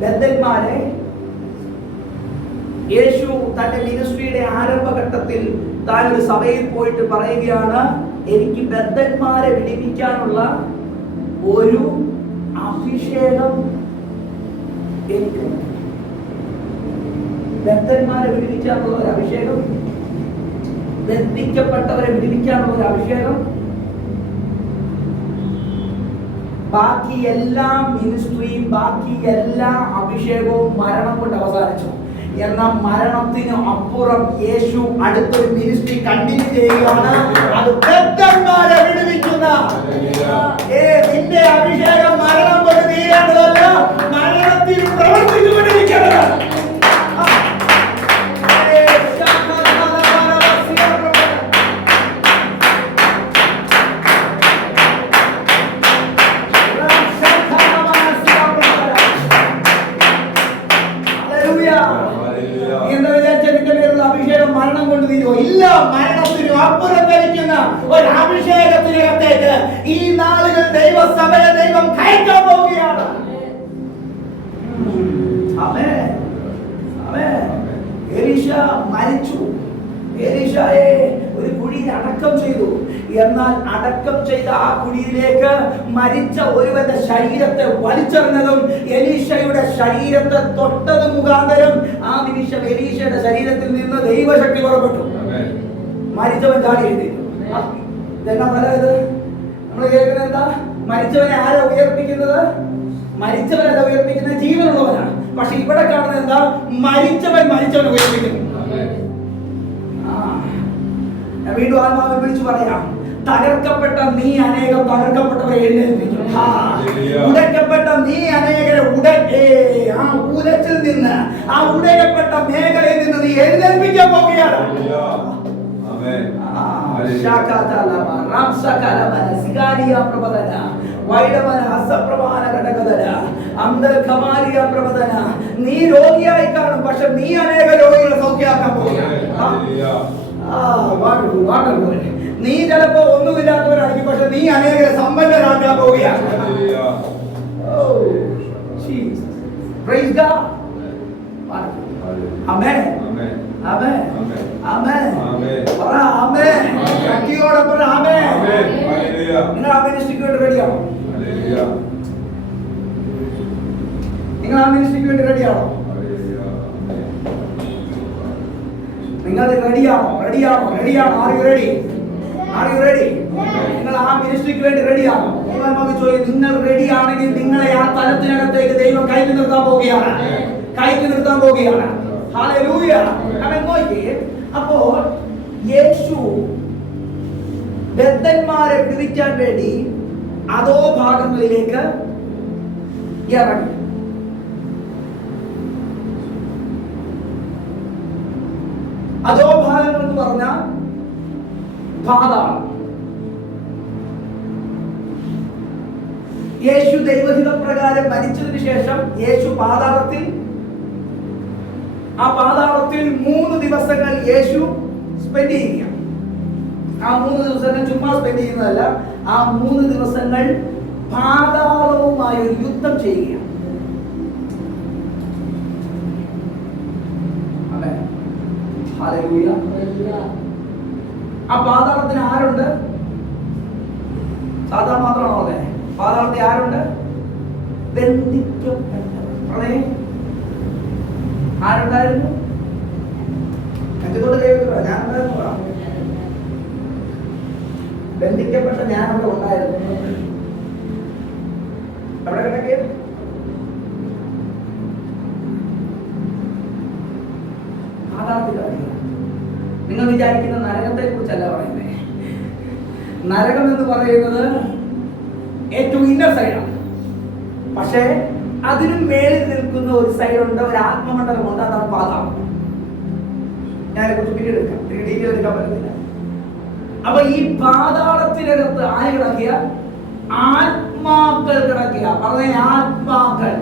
ബദ്ധന്മാരെ യേശു തന്റെ മിനിസ്ട്രിയുടെ ആരംഭഘട്ടത്തിൽ താൻ ഒരു സഭയിൽ പോയിട്ട് പറയുകയാണ്, എനിക്ക് ബദ്ധന്മാരെ വിടിപ്പിക്കാനുള്ള ഒരു അഭിഷേകം എനിക്ക്. ബദ്ധന്മാരെ വിടിപ്പിക്കാനുള്ള ഒരു അഭിഷേകം, ബന്ധിക്കപ്പെട്ടവരെ വിടിപ്പിക്കാനുള്ള ഒരു അഭിഷേകം. ബാക്കി എല്ലാ മിനിസ്ട്രിയും ബാക്കി എല്ലാ അഭിഷേകവും മരണം കൊണ്ട് അവസാനിച്ചു. എന്നാൽ മരണത്തിന് അപ്പുറം യേശു അടുത്തൊരു മിനിസ്ട്രി കണ്ടിന്യൂ ചെയ്യുകയാണ്. അത് ബദ്ധന്മാരെ വിടുവിക്കുന്ന. നിന്റെ അഭിഷേകം മരണം കൊണ്ട് തീരേണ്ടതല്ല, മരണത്തിൽ പ്രവർത്തിച്ചുകൊണ്ടിരിക്കുന്നത്. മരണം കൊണ്ട് തീരുമോ? ഇല്ല. മരണത്തിനും അപ്പുറം ധരിക്കുന്ന ഒരു അഭിഷേകത്തിനകത്തേക്ക് ഈ നാളുകൾ ദൈവസഭയെ ദൈവം കയറ്റാൻ പോവുകയാണ്. മരിച്ചു. എലീശയെ ഒരു കുഴിയിൽ അടക്കം ചെയ്തു. എന്നാൽ അടക്കം ചെയ്ത ആ കുഴിയിലേക്ക് മരിച്ച ഒരുവന്റെ ശരീരത്തെ വലിച്ചെറിഞ്ഞതും എലീശയുടെ ശരീരത്തെ തൊട്ടത് മുഖാന്തരം ആ നിമിഷം എലീശയുടെ ശരീരത്തിൽ നിന്ന് ദൈവശക്തി പുറപ്പെട്ടു. മരിച്ചവൻ ചാടി എഴുന്നേറ്റു. ഇതെന്നാ പറയുന്നത്? നമ്മൾ കേൾക്കുന്നത് എന്താ? മരിച്ചവനെ ആരാ ഉയർപ്പിക്കുന്നത്? മരിച്ചവനല്ല ഉയർപ്പിക്കുന്നത്, ജീവനുള്ളവനാണ്. പക്ഷെ ഇവിടെ കാണുന്നത് എന്താ? മരിച്ചവനെ ഉയർപ്പിക്കുന്നു. വീണ്ടും ആത്മാവിനെ വിളിച്ചു പറയാം, തകർക്കപ്പെട്ട നീ അനേകം തകർക്കപ്പെട്ടവരെ എഴുന്നേൽപ്പിക്കും. ഉടയ്ക്കപ്പെട്ട നീ അനേകരെ ആ ഉലച്ചിൽ നിന്ന്, ആ ഉടയപ്പെട്ട മേഖലയിൽ നിന്ന് നീ എഴുന്നേൽപ്പിക്കാൻ പോവുകയാണ്. നീ രോഗിയായി കാണും, പക്ഷെ നീ അനേക രോഗികളെ സൗഖ്യമാക്കാൻ പോവുകയാണ്. നീ ചിലപ്പോ ഒന്നുമില്ലാത്തവരായിരിക്കും, പക്ഷെ നീ അനേകരെ സമ്പന്നരാക്കാൻ പോവുകയാണ്. നിങ്ങൾ ആ മിനിസ്ട്രിക്ക് വേണ്ടി റെഡിയാണോ? നിങ്ങൾ ആ മിനിസ്ട്രിക്ക് വേണ്ടി റെഡിയാണോ? നിങ്ങൾ റെഡിയാണോ? നിങ്ങൾ ആ മിനിസ്ട്രിക്ക് വേണ്ടി റെഡിയാണോ? നിങ്ങൾ റെഡിയാണെങ്കിൽ നിങ്ങളെ ആ തലത്തിനകത്തേക്ക് ദൈവം കയറ്റി നിർത്താൻ പോവുകയാണ്. ഹല്ലേലൂയ. അപ്പോൾ യേശു ബദ്ധന്മാരെ വിടുവിക്കാൻ വേണ്ടി അതോ ഭാഗങ്ങളിലേക്ക് ഇറങ്ങി. അതോ ഭാഗങ്ങൾ എന്ന് പറഞ്ഞാൽ പാതാളം. യേശു ദൈവഹിത പ്രകാരം മരിച്ചതിന് ശേഷം യേശു പാതാളത്തിൽ 3 ദിവസങ്ങൾ യേശു സ്പെൻഡ് ചെയ്യുക. ആ 3 ദിവസങ്ങൾ ചുമ്മാ സ്പെൻഡ് ചെയ്യുന്നതല്ല, ആ 3 ദിവസങ്ങൾ പാതാളവുമായി ഒരു യുദ്ധം ചെയ്യുക. ആ പാതാളത്തിന് ആരുണ്ട്? സാധാ മാത്രമാണോ? അല്ലേ, പാതാളത്തിൽ ആരുണ്ട്? ബന്ധിക്കപ്പെട്ടവർ. ആരുണ്ടായിരുന്നു? ഞാനുണ്ടായിരുന്നു. ബന്ധിക്കപ്പെട്ട ഞാനവിടെ ഉണ്ടായിരുന്നു. എവിടെ കിടക്കിയ? നിങ്ങൾ വിചാരിക്കുന്ന നരകത്തെ കുറിച്ചല്ല പറയുന്നത്. നരകം എന്ന് പറയുന്നത് ഏറ്റവും ഇന്നർ സൈഡാണ്. പക്ഷേ അതിനും മേളിൽ നിൽക്കുന്ന ഒരു സൈഡുണ്ട്, ഒരു ആത്മമണ്ഡലമുണ്ട്. അതാണ് പാതാളം. ഞാൻ പിന്നീട് ഡീറ്റെയിൽ എടുക്കാൻ പറ്റുന്നില്ല. അപ്പൊ ഈ പാതാളത്തിനകത്ത് ആര് കിടക്കിയ? ആത്മാക്കൾ കിടക്കുക. പറഞ്ഞ ആത്മാക്കൾ,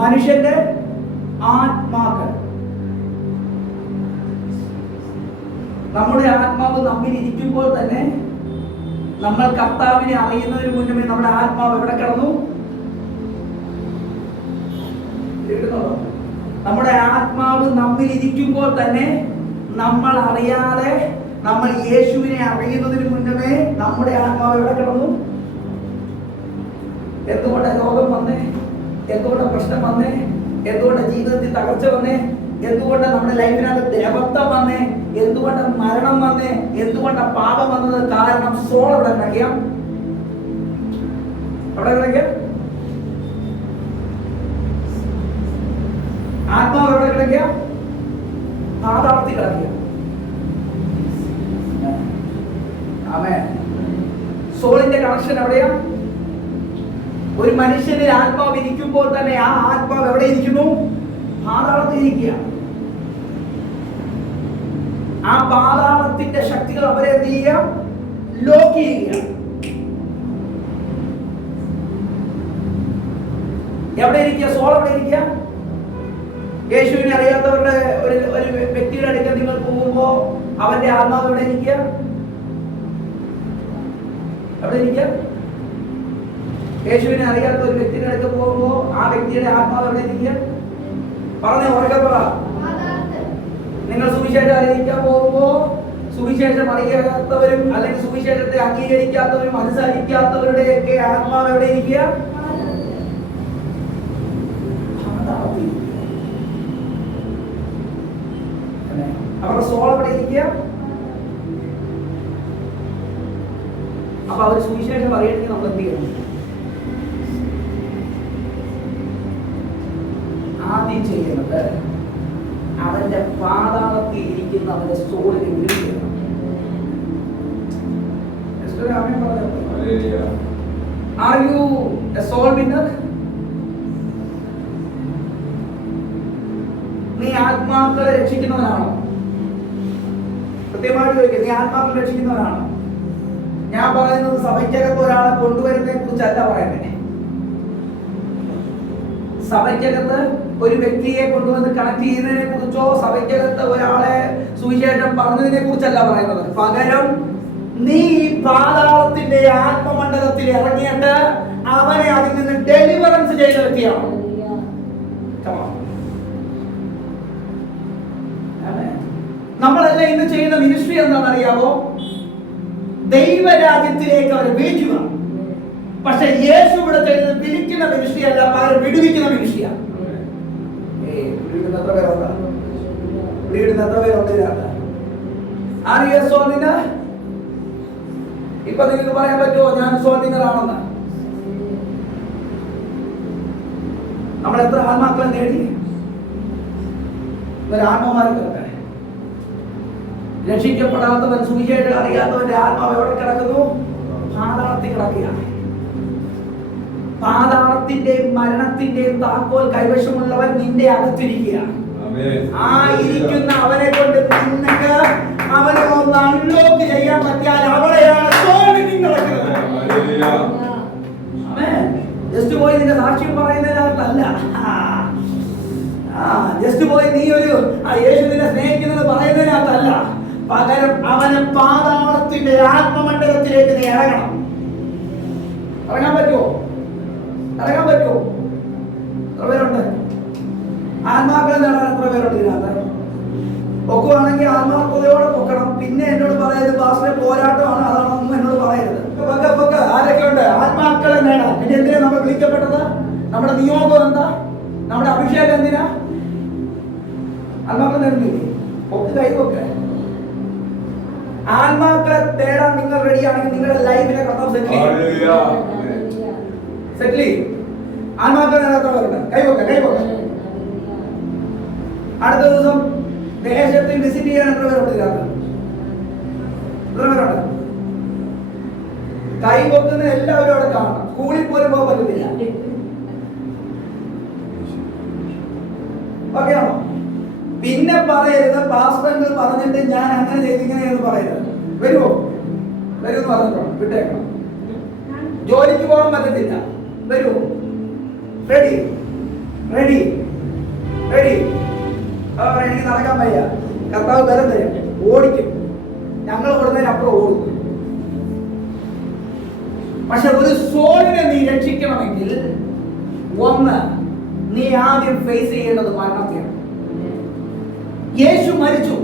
മനുഷ്യന്റെ ആത്മാക്കൾ. നമ്മുടെ ആത്മാവ് നമ്മിൽ ഇരിക്കുമ്പോൾ തന്നെ നമ്മൾ കർത്താവിനെ അറിയുന്നതിന് മുന്നേ നമ്മുടെ ആത്മാവ് എവിടെ കിടന്നു? നമ്മുടെ ആത്മാവ് നമ്മിൽ ഇരിക്കുമ്പോൾ തന്നെ നമ്മൾ അറിയാതെ, നമ്മൾ യേശുവിനെ അറിയുന്നതിന് മുന്നമേ നമ്മുടെ ആത്മാവ് എവിടെ കിടന്നു? എന്തുകൊണ്ട് രോഗം വന്നേ? എന്തുകൊണ്ട് പ്രശ്നം വന്നേ? എന്തുകൊണ്ട് ജീവിതത്തിൽ തകർച്ച വന്നേ? എന്തുകൊണ്ട് നമ്മുടെ ലൈഫിനകത്ത് ദേവത്വം വന്നേ? എന്തുകൊണ്ട് മരണം വന്നേ? എന്തുകൊണ്ട് പാപം വന്നത്? കാരണം സോൾ എവിടെ കിടക്കുക? ആത്മാവ് എവിടെ കിടക്കുക? പാതാളത്തിൽ കിടക്കുക. ആമേൻ. സോളിന്റെ കണക്ഷൻ എവിടെയാ? ഒരു മനുഷ്യന്റെ ആത്മാവ് ഇരിക്കുമ്പോൾ തന്നെ ആ ആത്മാവ് എവിടെ ഇരിക്കുന്നു? പാതാളത്തിൽ ഇരിക്കുക. ആ പാതാളത്തിന്റെ ശക്തികൾ അവരെ എന്ത് ചെയ്യുക? ലോക്ക് ചെയ്യുക. എവിടെ ഇരിക്കുക? സോൾ എവിടെ ഇരിക്കുക? യേശുവിനെ അറിയാത്തവരുടെ ഒരു വ്യക്തിയുടെ അടുക്കൽ നിങ്ങൾ പോകുമ്പോ അവന്റെ ആത്മാവ് എവിടെ ഇരിക്കുക? എവിടെ ഇരിക്കുക? യേശുവിനെ അറിയാത്ത ഒരു വ്യക്തിയുടെ അടുക്കൽ പോകുമ്പോ ആ വ്യക്തിയുടെ ആത്മാവ് എവിടെ ഇരിക്കുക? പറഞ്ഞ ഉറക്കെ പറ. നിങ്ങൾ സുവിശേഷം അറിയിക്കാൻ പോകുമ്പോൾ സുവിശേഷം അറിയാത്തവരും അല്ലെങ്കിൽ സുവിശേഷത്തെ അംഗീകരിക്കാത്തവരും അനുസരിക്കാത്തവരുടെയൊക്കെ ആത്മാവ് എവിടെ ഇരിക്കുക? അവരുടെ സോൾ എവിടെ ഇരിക്കുക? അപ്പൊ അവർ സുവിശേഷം അറിയണമെങ്കിൽ നമ്മൾ എന്ത് ചെയ്യണം? ആദ്യം ചെയ്യുന്നത് അവന്റെ പാതാളത്തിൽ ഇരിക്കുന്ന അവന്റെ സോളിനെ വിടുകയാണ്. Are you a soul winner? നീ ആത്മാക്കളെ രക്ഷിക്കുന്നവനാണോ? കൃത്യമായിട്ട് ചോദിക്കുക, നീ ആത്മാക്കളെ രക്ഷിക്കുന്നവനാണോ? ഞാൻ പറയുന്നത് സഭയ്ക്കകത്ത് ഒരാളെ കൊണ്ടുവരുന്നതിനെ കുറിച്ചല്ല പറയുന്നത്. സഭയ്ക്കകത്ത് ഒരു വ്യക്തിയെ കൊണ്ടുവന്ന് കണക്ട് ചെയ്യുന്നതിനെ കുറിച്ചോ സഭയ്ക്കകത്ത് ഒരാളെ സുവിശേഷം പറഞ്ഞതിനെ കുറിച്ചല്ല പറയുന്നത്. പകരം നീ പാതാളത്തിന്റെ ആത്മമണ്ഡലത്തിൽ ഇറങ്ങിയിട്ട് അവനെ അതിൽ നിന്ന് ഡെലിവറൻസ് ചെയ്ത വ്യക്തിയാണ്. നമ്മളെല്ലാം ഇന്ന് ചെയ്യുന്ന മിനിസ്ട്രി എന്താണെന്ന് അറിയാമോ? ദൈവരാജ്യത്തിലേക്ക് അവരെ വിളിക്കുക. പക്ഷെ യേശു ഇവിടെ ചെയ്യുന്നത് വിളിക്കുന്ന മിനിസ്ട്രി അല്ല, പകരം വിടുവിക്കുന്ന മിനിസ്ട്രിയാണ്. ഇപ്പൊ നിങ്ങൾക്ക് പറയാൻ പറ്റുമോ ഞാൻ സോൾ വിന്നർ ആണെന്ന്? നമ്മൾ എത്ര ആത്മാക്കളെ നേടി? ആത്മാമാരെ രക്ഷിക്കപ്പെടാത്തവൻ സുവിശേഷം അറിയാത്തവന്റെ ആത്മാവ് എവിടെ കിടക്കുന്നു? പാതാളത്തിൽ കിടക്കുകയാണ്. പാതാളത്തിന്റെയും മരണത്തിന്റെയും താക്കോൽ കൈവശമുള്ളവൻ നിന്റെ അകത്തിരിക്കുകയാണ്. ആ ഇരിക്കുന്ന അവനെ കൊണ്ട് നിനക്ക് അവനെ ഒന്ന് അൺലോക്ക് ചെയ്യാൻ പറ്റിയാൽ അവിടെയാണ് നടക്കുന്നത്. ജസ്റ്റ് പോയി നിന്റെ സാക്ഷ്യം പറയുന്നതിനകത്തല്ല, ജസ്റ്റ് പോയി നീ ഒരു യേശു നിന്നെ സ്നേഹിക്കുന്നത് പറയുന്നതിനകത്തല്ല, പകരം അവനെ പാതാളത്തിന്റെ ആത്മമണ്ഡലത്തിലേക്ക് നീ ഇറങ്ങണം. ഇറങ്ങാൻ പറ്റുമോ? ഇറങ്ങാൻ പറ്റുമോ? എത്ര പേരുണ്ട്? ആത്മാക്കളെ നേടാൻ എത്ര പേരുണ്ട് ഇതിനകത്ത്? പൊക്കുവാണെങ്കിൽ ആത്മാർത്ഥതയോടെ പൊക്കണം. പിന്നെ എന്നോട് പറയരുത് പാസ്റ്ററെ പോരാട്ടമാണ് അതാണെന്നും എന്നോട് പറയരുത്. ആരൊക്കെ ഉണ്ട് ആത്മാക്കളെ നേടാൻ? പിന്നെ എന്തിനാ നമ്മൾ വിളിക്കപ്പെട്ടത്? നമ്മുടെ നിയോഗം എന്താ? നമ്മുടെ അഭിഷേകം എന്തിനാ? ആത്മാക്കളെ നേടുന്നില്ലേ? പൊക്ക് കൈ പൊക്ക്. ആത്മാക്കളെ തേടാൻ നിങ്ങൾ റെഡിയാണെങ്കിൽ നിങ്ങളുടെ ലൈഫിനെ കർത്താവ് സെറ്റിൽ ചെയ്യും. ആത്മാക്കളെ നേടാത്തവരുണ്ട്, കൈവക്ക കൈവക്ക. അടുത്ത ദിവസം ദേശത്തിൽ വിസിറ്റ് ചെയ്യാൻ എത്ര പേരുണ്ട്? എത്ര പേരുണ്ട്? കൈവക്കുന്ന എല്ലാവരും അവിടെ കാണണം. സ്കൂളിൽ പോലും പോകാൻ പറ്റുന്നില്ല. ഓക്കെയാണോ? പിന്നെ പറയരുത് പാസ്റ്റർ പറഞ്ഞിട്ട് ഞാൻ അങ്ങനെ ചെയ്തിങ്ങനെ പറയരുത്. വരുമോ? വരുമെന്ന് പറഞ്ഞിട്ടോ വിട്ടേക്കണം. ജോലിക്ക് പോകാൻ പറ്റത്തില്ല, വരുമോ? Ready ready ready. എനിക്ക് നടക്കാൻ വയ്യ, കർത്താവ് ബലം തരും, ഓടിക്കും. ഞങ്ങൾ ഓടുന്നതിനപ്പുറം ഓടും. പക്ഷെ ഒരു സോളിനെ നീ രക്ഷിക്കണമെങ്കിൽ ഒന്ന്, നീ ആദ്യം ഫേസ് ചെയ്യേണ്ടത് മരണത്തെയാണ്. യേശു മരിച്ചു.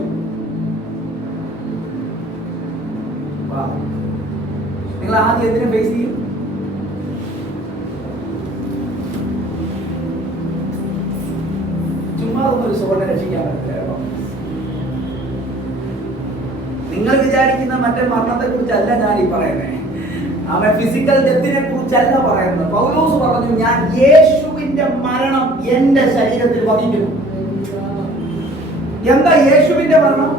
നിങ്ങൾ ആദ്യം എന്തിനെ ഫേസ് ചെയ്യും? ചുമ്മാ ഒരു സോളിനെ രക്ഷിക്കാൻ പറ്റില്ല. നിങ്ങൾ വിചാരിക്കുന്ന മറ്റേ മരണത്തെ കുറിച്ചല്ല ഞാൻ ഈ പറയുന്നത്. അവൻ ഫിസിക്കൽ ഡെത്തിനെ കുറിച്ചല്ല പറയുന്നത്. പൗലോസ് പറഞ്ഞു, ഞാൻ യേശുവിന്റെ മരണം എന്റെ ശരീരത്തിൽ വഹിക്കുന്നു. എന്താ യേശുവിന്റെ മരണം?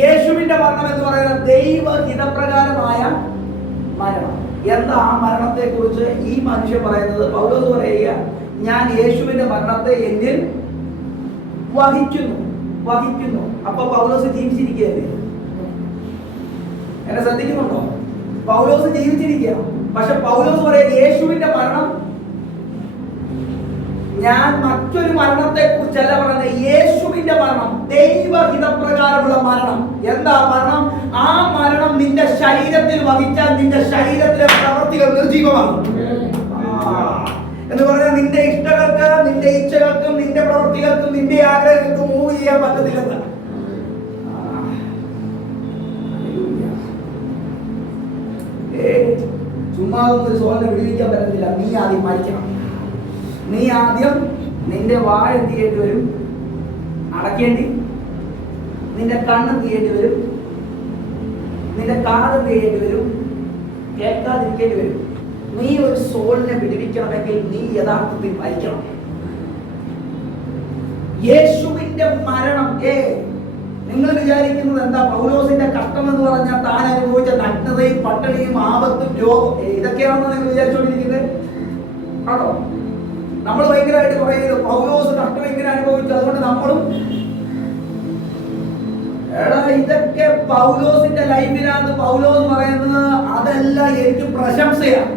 യേശുവിന്റെ മരണം എന്ന് പറയുന്നത് ദൈവഹിതപ്രകാരമായ മരണം. എന്താ ആ മരണത്തെ കുറിച്ച് ഈ മനുഷ്യൻ പറയുന്നത്? പൗലോസ് പറയുക, ഞാൻ യേശുവിന്റെ മരണത്തെ എന്നിൽ വഹിക്കുന്നു. അപ്പൊ പൗലോസ് ജീവിച്ചിരിക്കുകയല്ലേ? എന്നെ ശ്രദ്ധിക്കുന്നുണ്ടോ? പൗലോസ് ജീവിച്ചിരിക്കുക. പക്ഷെ പൗലോസ് പറയുക, യേശുവിന്റെ മരണം, ഞാൻ മറ്റൊരു മരണത്തെ കുറിച്ചല്ല പറയുന്നത്, യേശുവിന്റെ മരണം, ദൈവഹിതപ്രകാരമുള്ള മരണം. എന്താ മരണം? ആ മരണം നിന്റെ ശരീരത്തിൽ വഹിച്ചാൽ നിന്റെ ശരീരത്തിലെ പ്രവൃത്തികൾ നിർജീവമാണ്. എന്ന് പറഞ്ഞാൽ നിന്റെ ഇഷ്ടങ്ങൾക്ക്, നിന്റെ ഇച്ഛകൾക്കും, നിന്റെ പ്രവൃത്തികൾക്കും, നിന്റെ ആഗ്രഹങ്ങൾക്കും മൂവ് ചെയ്യാൻ പറ്റത്തില്ലെന്ന്. ചുമ്മാ ഒരു സോളിനെ വിടുവിക്കാൻ പറ്റത്തില്ല. നീ ആദ്യം മരിക്കണം. നീ ആദ്യം നിന്റെ വായ എന്ത് ചെയ്യേണ്ടി വരും? അടയ്ക്കേണ്ടി. നിന്റെ കണ്ണ് തീയേണ്ടി വരും. നിന്റെ കാത് തീയേണ്ടി വരും. കേൾക്കാതിരിക്കേണ്ടി വരും. നീ ഒരു സോളിനെ വിടുവിക്കണമെങ്കിൽ നീ യഥാർത്ഥത്തിൽ മരിക്കണം. യേശുവിന്റെ മരണം നിങ്ങൾ വിചാരിക്കുന്നത് എന്താ? പൗലോസിന്റെ കഷ്ടം എന്ന് പറഞ്ഞാൽ താൻ അനുഭവിച്ച നഗ്നതയും പട്ടിണിയും ആപത്തും രോഗം ഇതൊക്കെയാണെന്ന് നിങ്ങൾ വിചാരിച്ചുകൊണ്ടിരിക്കുന്നത് ആണോ? നമ്മൾ ഭയങ്കരമായിട്ട് പറയുന്നത് പൗലോസ് കഷ്ടം ഇങ്ങനെ അനുഭവിച്ചു, അതുകൊണ്ട് നമ്മളും ഇതൊക്കെ പൗലോസിന്റെ ലൈഫിനകത്ത് പൗലോസ് പറയുന്നത് അതെല്ലാം എനിക്ക് പ്രശംസയാണ്.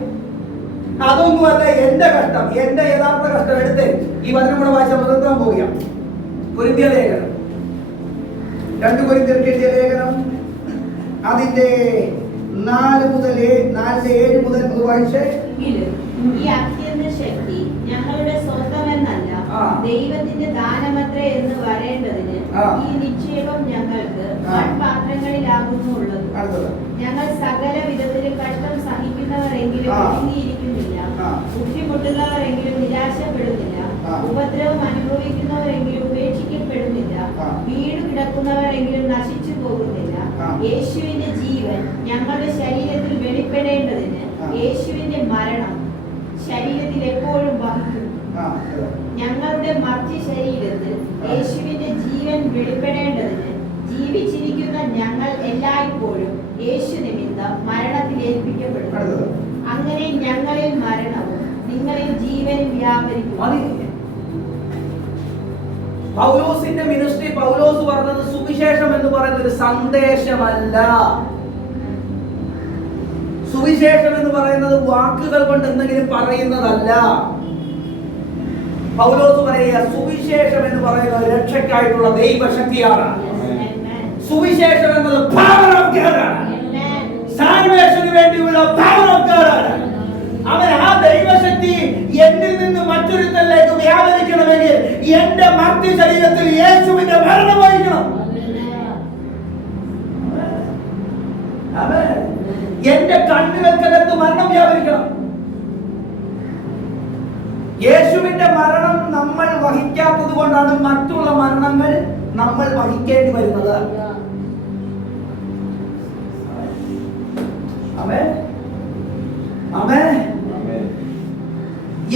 അതൊന്നുമല്ല എന്റെ കഷ്ടം, എന്റെ യഥാർത്ഥ കഷ്ടം. എടുത്ത് ഈ വചനം കൂടെ വായിച്ച നിർത്താൻ പോവുകയാണ്. കൊരിന്ത്യർ ലേഖനം, 2 കൊരിന്ത്യർക്ക് എഴുതിയ ലേഖനം അതിന്റെ 4 മുതൽ 7 മുതൽ വായിച്ചേ. ഈ അത്യന്ത ശക്തി ഞങ്ങളുടെ സ്വന്തമെന്നല്ല, ദൈവത്തിന്റെ ദാനമത്രേ എന്ന് വരേണ്ടതിന് ഈ നിക്ഷേപം ഞങ്ങൾക്ക് പാത്രങ്ങളിലാകുന്നു ഉള്ളത്. ഞങ്ങൾ സകല വിധത്തിലും കഷ്ടം സഹിക്കുന്നവരെങ്കിലും ഒതുങ്ങിയിരിക്കുന്നില്ല, ബുദ്ധിമുട്ടുന്നവരെങ്കിലും നിരാശപ്പെടുന്നില്ല, ഉപദ്രവം അനുഭവിക്കുന്നവരെങ്കിലും ഉപേക്ഷിക്കപ്പെടുന്നില്ല, വീട് കിടക്കുന്നവരെങ്കിലും നശിച്ചു പോകുന്നില്ല. യേശുവിന്റെ ജീവൻ ഞങ്ങളുടെ ശരീരത്തിൽ വെളിപ്പെടേണ്ടതിന് യേശുവിന്റെ മരണം ശരീരത്തിൽ എപ്പോഴും വഹിക്കുന്നു. ഞങ്ങളുടെ മർത്യ ശരീരത്തിൽ യേശുവിന്റെ ജീവൻ വെളിപ്പെടേണ്ടതിന് ജീവിച്ചിരിക്കുന്ന ഞങ്ങൾ എല്ലായ്പ്പോഴും യേശു നിമിത്തം മരണത്തിൽ ഏൽപ്പിക്കപ്പെടുന്നു. അങ്ങനെ ഞങ്ങളിൽ മരണവും നിങ്ങളിൽ ജീവനും വ്യാപരിക്കും. പൗലോസിന്റെ മിനിസ്ട്രി, പൗലോസ് പറഞ്ഞത് സുവിശേഷം എന്ന് പറയുന്നത് ഒരു സന്ദേശമല്ല. സുവിശേഷം എന്ന് പറയുന്നത് വാക്കുകൾ കൊണ്ട് എന്തെങ്കിലും പറയുന്നതല്ല. പൗലോസ് പറയുക സുവിശേഷം എന്ന് പറയുന്നത് രക്ഷയ്ക്കായിട്ടുള്ള ദൈവശക്തിയാണ്. സുവിശേഷം എന്നത് പവർ ഓഫ് ഗോഡ് ആണ്. സാൽവേഷന് വേണ്ടിയുള്ള പവർ ഓഫ് ഗോഡ് ആണ്. അവൻ ആ ദൈവശക്തി എന്നിൽ നിന്ന് മറ്റൊരുത്തരിലേക്ക് വ്യാപരിക്കണമെങ്കിൽ എന്റെ മർത്യ ശരീരത്തിൽ യേശുവിന്റെ മരണം വഹിക്കണം. എന്റെ കണ്ണുകൾക്കകത്ത് മരണം വ്യാപരിക്കണം. യേശുവിന്റെ മരണം നമ്മൾ വഹിക്കാത്തത് കൊണ്ടാണ് മറ്റുള്ള മരണങ്ങൾ നമ്മൾ വഹിക്കേണ്ടി വരുന്നത്. ആമേൻ, ആമേൻ.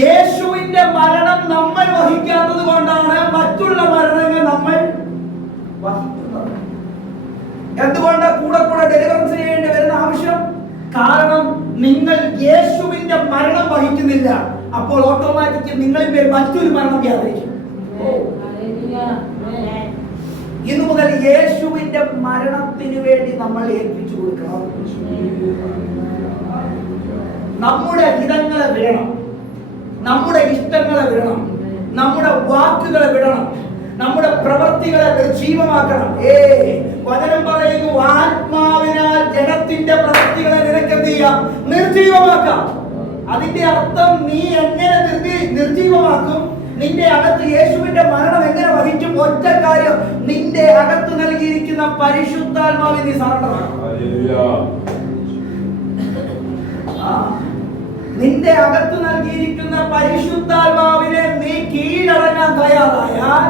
യേശുവിന്റെ മരണം നമ്മൾ വഹിക്കാത്തത് കൊണ്ടാണ് മറ്റുള്ള മരണങ്ങൾ നമ്മൾ വഹിക്കുന്നത്. എന്തുകൊണ്ട് കൂടെ കൂടെ ഡെലിവറൻസ് ചെയ്യേണ്ടി വരുന്ന ആവശ്യം? കാരണം നിങ്ങൾ യേശുവിന്റെ മരണം വഹിക്കുന്നില്ല. അപ്പോൾ ഓട്ടോമാറ്റിക് നിങ്ങളിൽ പേര് മറ്റൊരു മരണം വ്യാപരിക്കും. ഇന്നു മുതൽ യേശുവിന്റെ മരണത്തിന് വേണ്ടി നമ്മൾ ഏൽപ്പിച്ചു കൊടുക്കണം. നമ്മുടെ ഹിതങ്ങളെ വിടണം, നമ്മുടെ ഇഷ്ടങ്ങളെ വിടണം, നമ്മുടെ വാക്കുകളെ വിടണം, നമ്മുടെ പ്രവൃത്തികളെ നിർജീവമാക്കണം. വചനം പറയുന്നു, ആത്മാവിനാൽ ജനത്തിന്റെ പ്രവൃത്തികളെ നിനക്ക് എന്ത് ചെയ്യാം? നിർജീവമാക്കാം. അതിന്റെ അർത്ഥം നീ എങ്ങനെ നിർജീവമാക്കും? നിന്റെ അകത്ത് യേശുവിന്റെ മരണം എങ്ങനെ വഹിക്കും? ഒറ്റ കാര്യം, നിന്റെ അകത്ത് നൽകിയിരിക്കുന്ന പരിശുദ്ധാത്മാവിനെ നീ സറണ്ടറാണ്. നിന്റെ അകത്ത് നൽകിയിരിക്കുന്ന പരിശുദ്ധാത്മാവിനെ നീ കീഴടങ്ങാൻ തയ്യാറായാൽ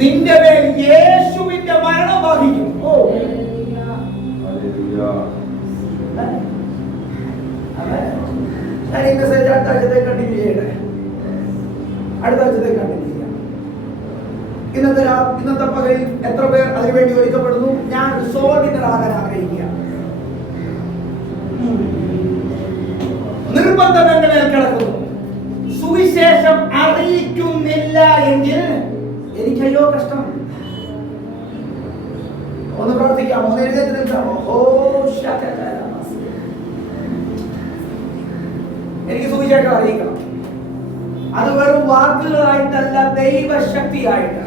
നിന്റെ മേൽ യേശുവിന്റെ മരണം വഹിക്കും. ഞാൻ ഈ മെസ്സേജ് അടുത്ത ആഴ്ചത്തെ കണ്ടിന്യൂ ചെയ്യട്ടെ. അടുത്ത ആഴ്ചത്തെ കണ്ടിന്യൂ ചെയ്യാം. ഇന്നത്തെ പകലിൽ എത്ര പേർ അതിനുവേണ്ടി ഒരുക്കപ്പെടുന്നു? ഞാൻ സോൾവിനറാകാൻ ആഗ്രഹിക്കുക. നിർബന്ധം എന്റെ മേൽ കിടക്കുന്നു. സുവിശേഷം അറിയിക്കുന്നില്ല എങ്കിൽ എനിക്കയ്യോ കഷ്ടം. ഒന്ന് പ്രവർത്തിക്കാമോ? ഒന്ന് എഴുന്നേറ്റ് നിൽക്കാമോ? എനിക്ക് സുവിശേഷം അറിയിക്കണം. അത് വെറും വാക്കുകളായിട്ടല്ല, ദൈവശക്തിയായിട്ട്.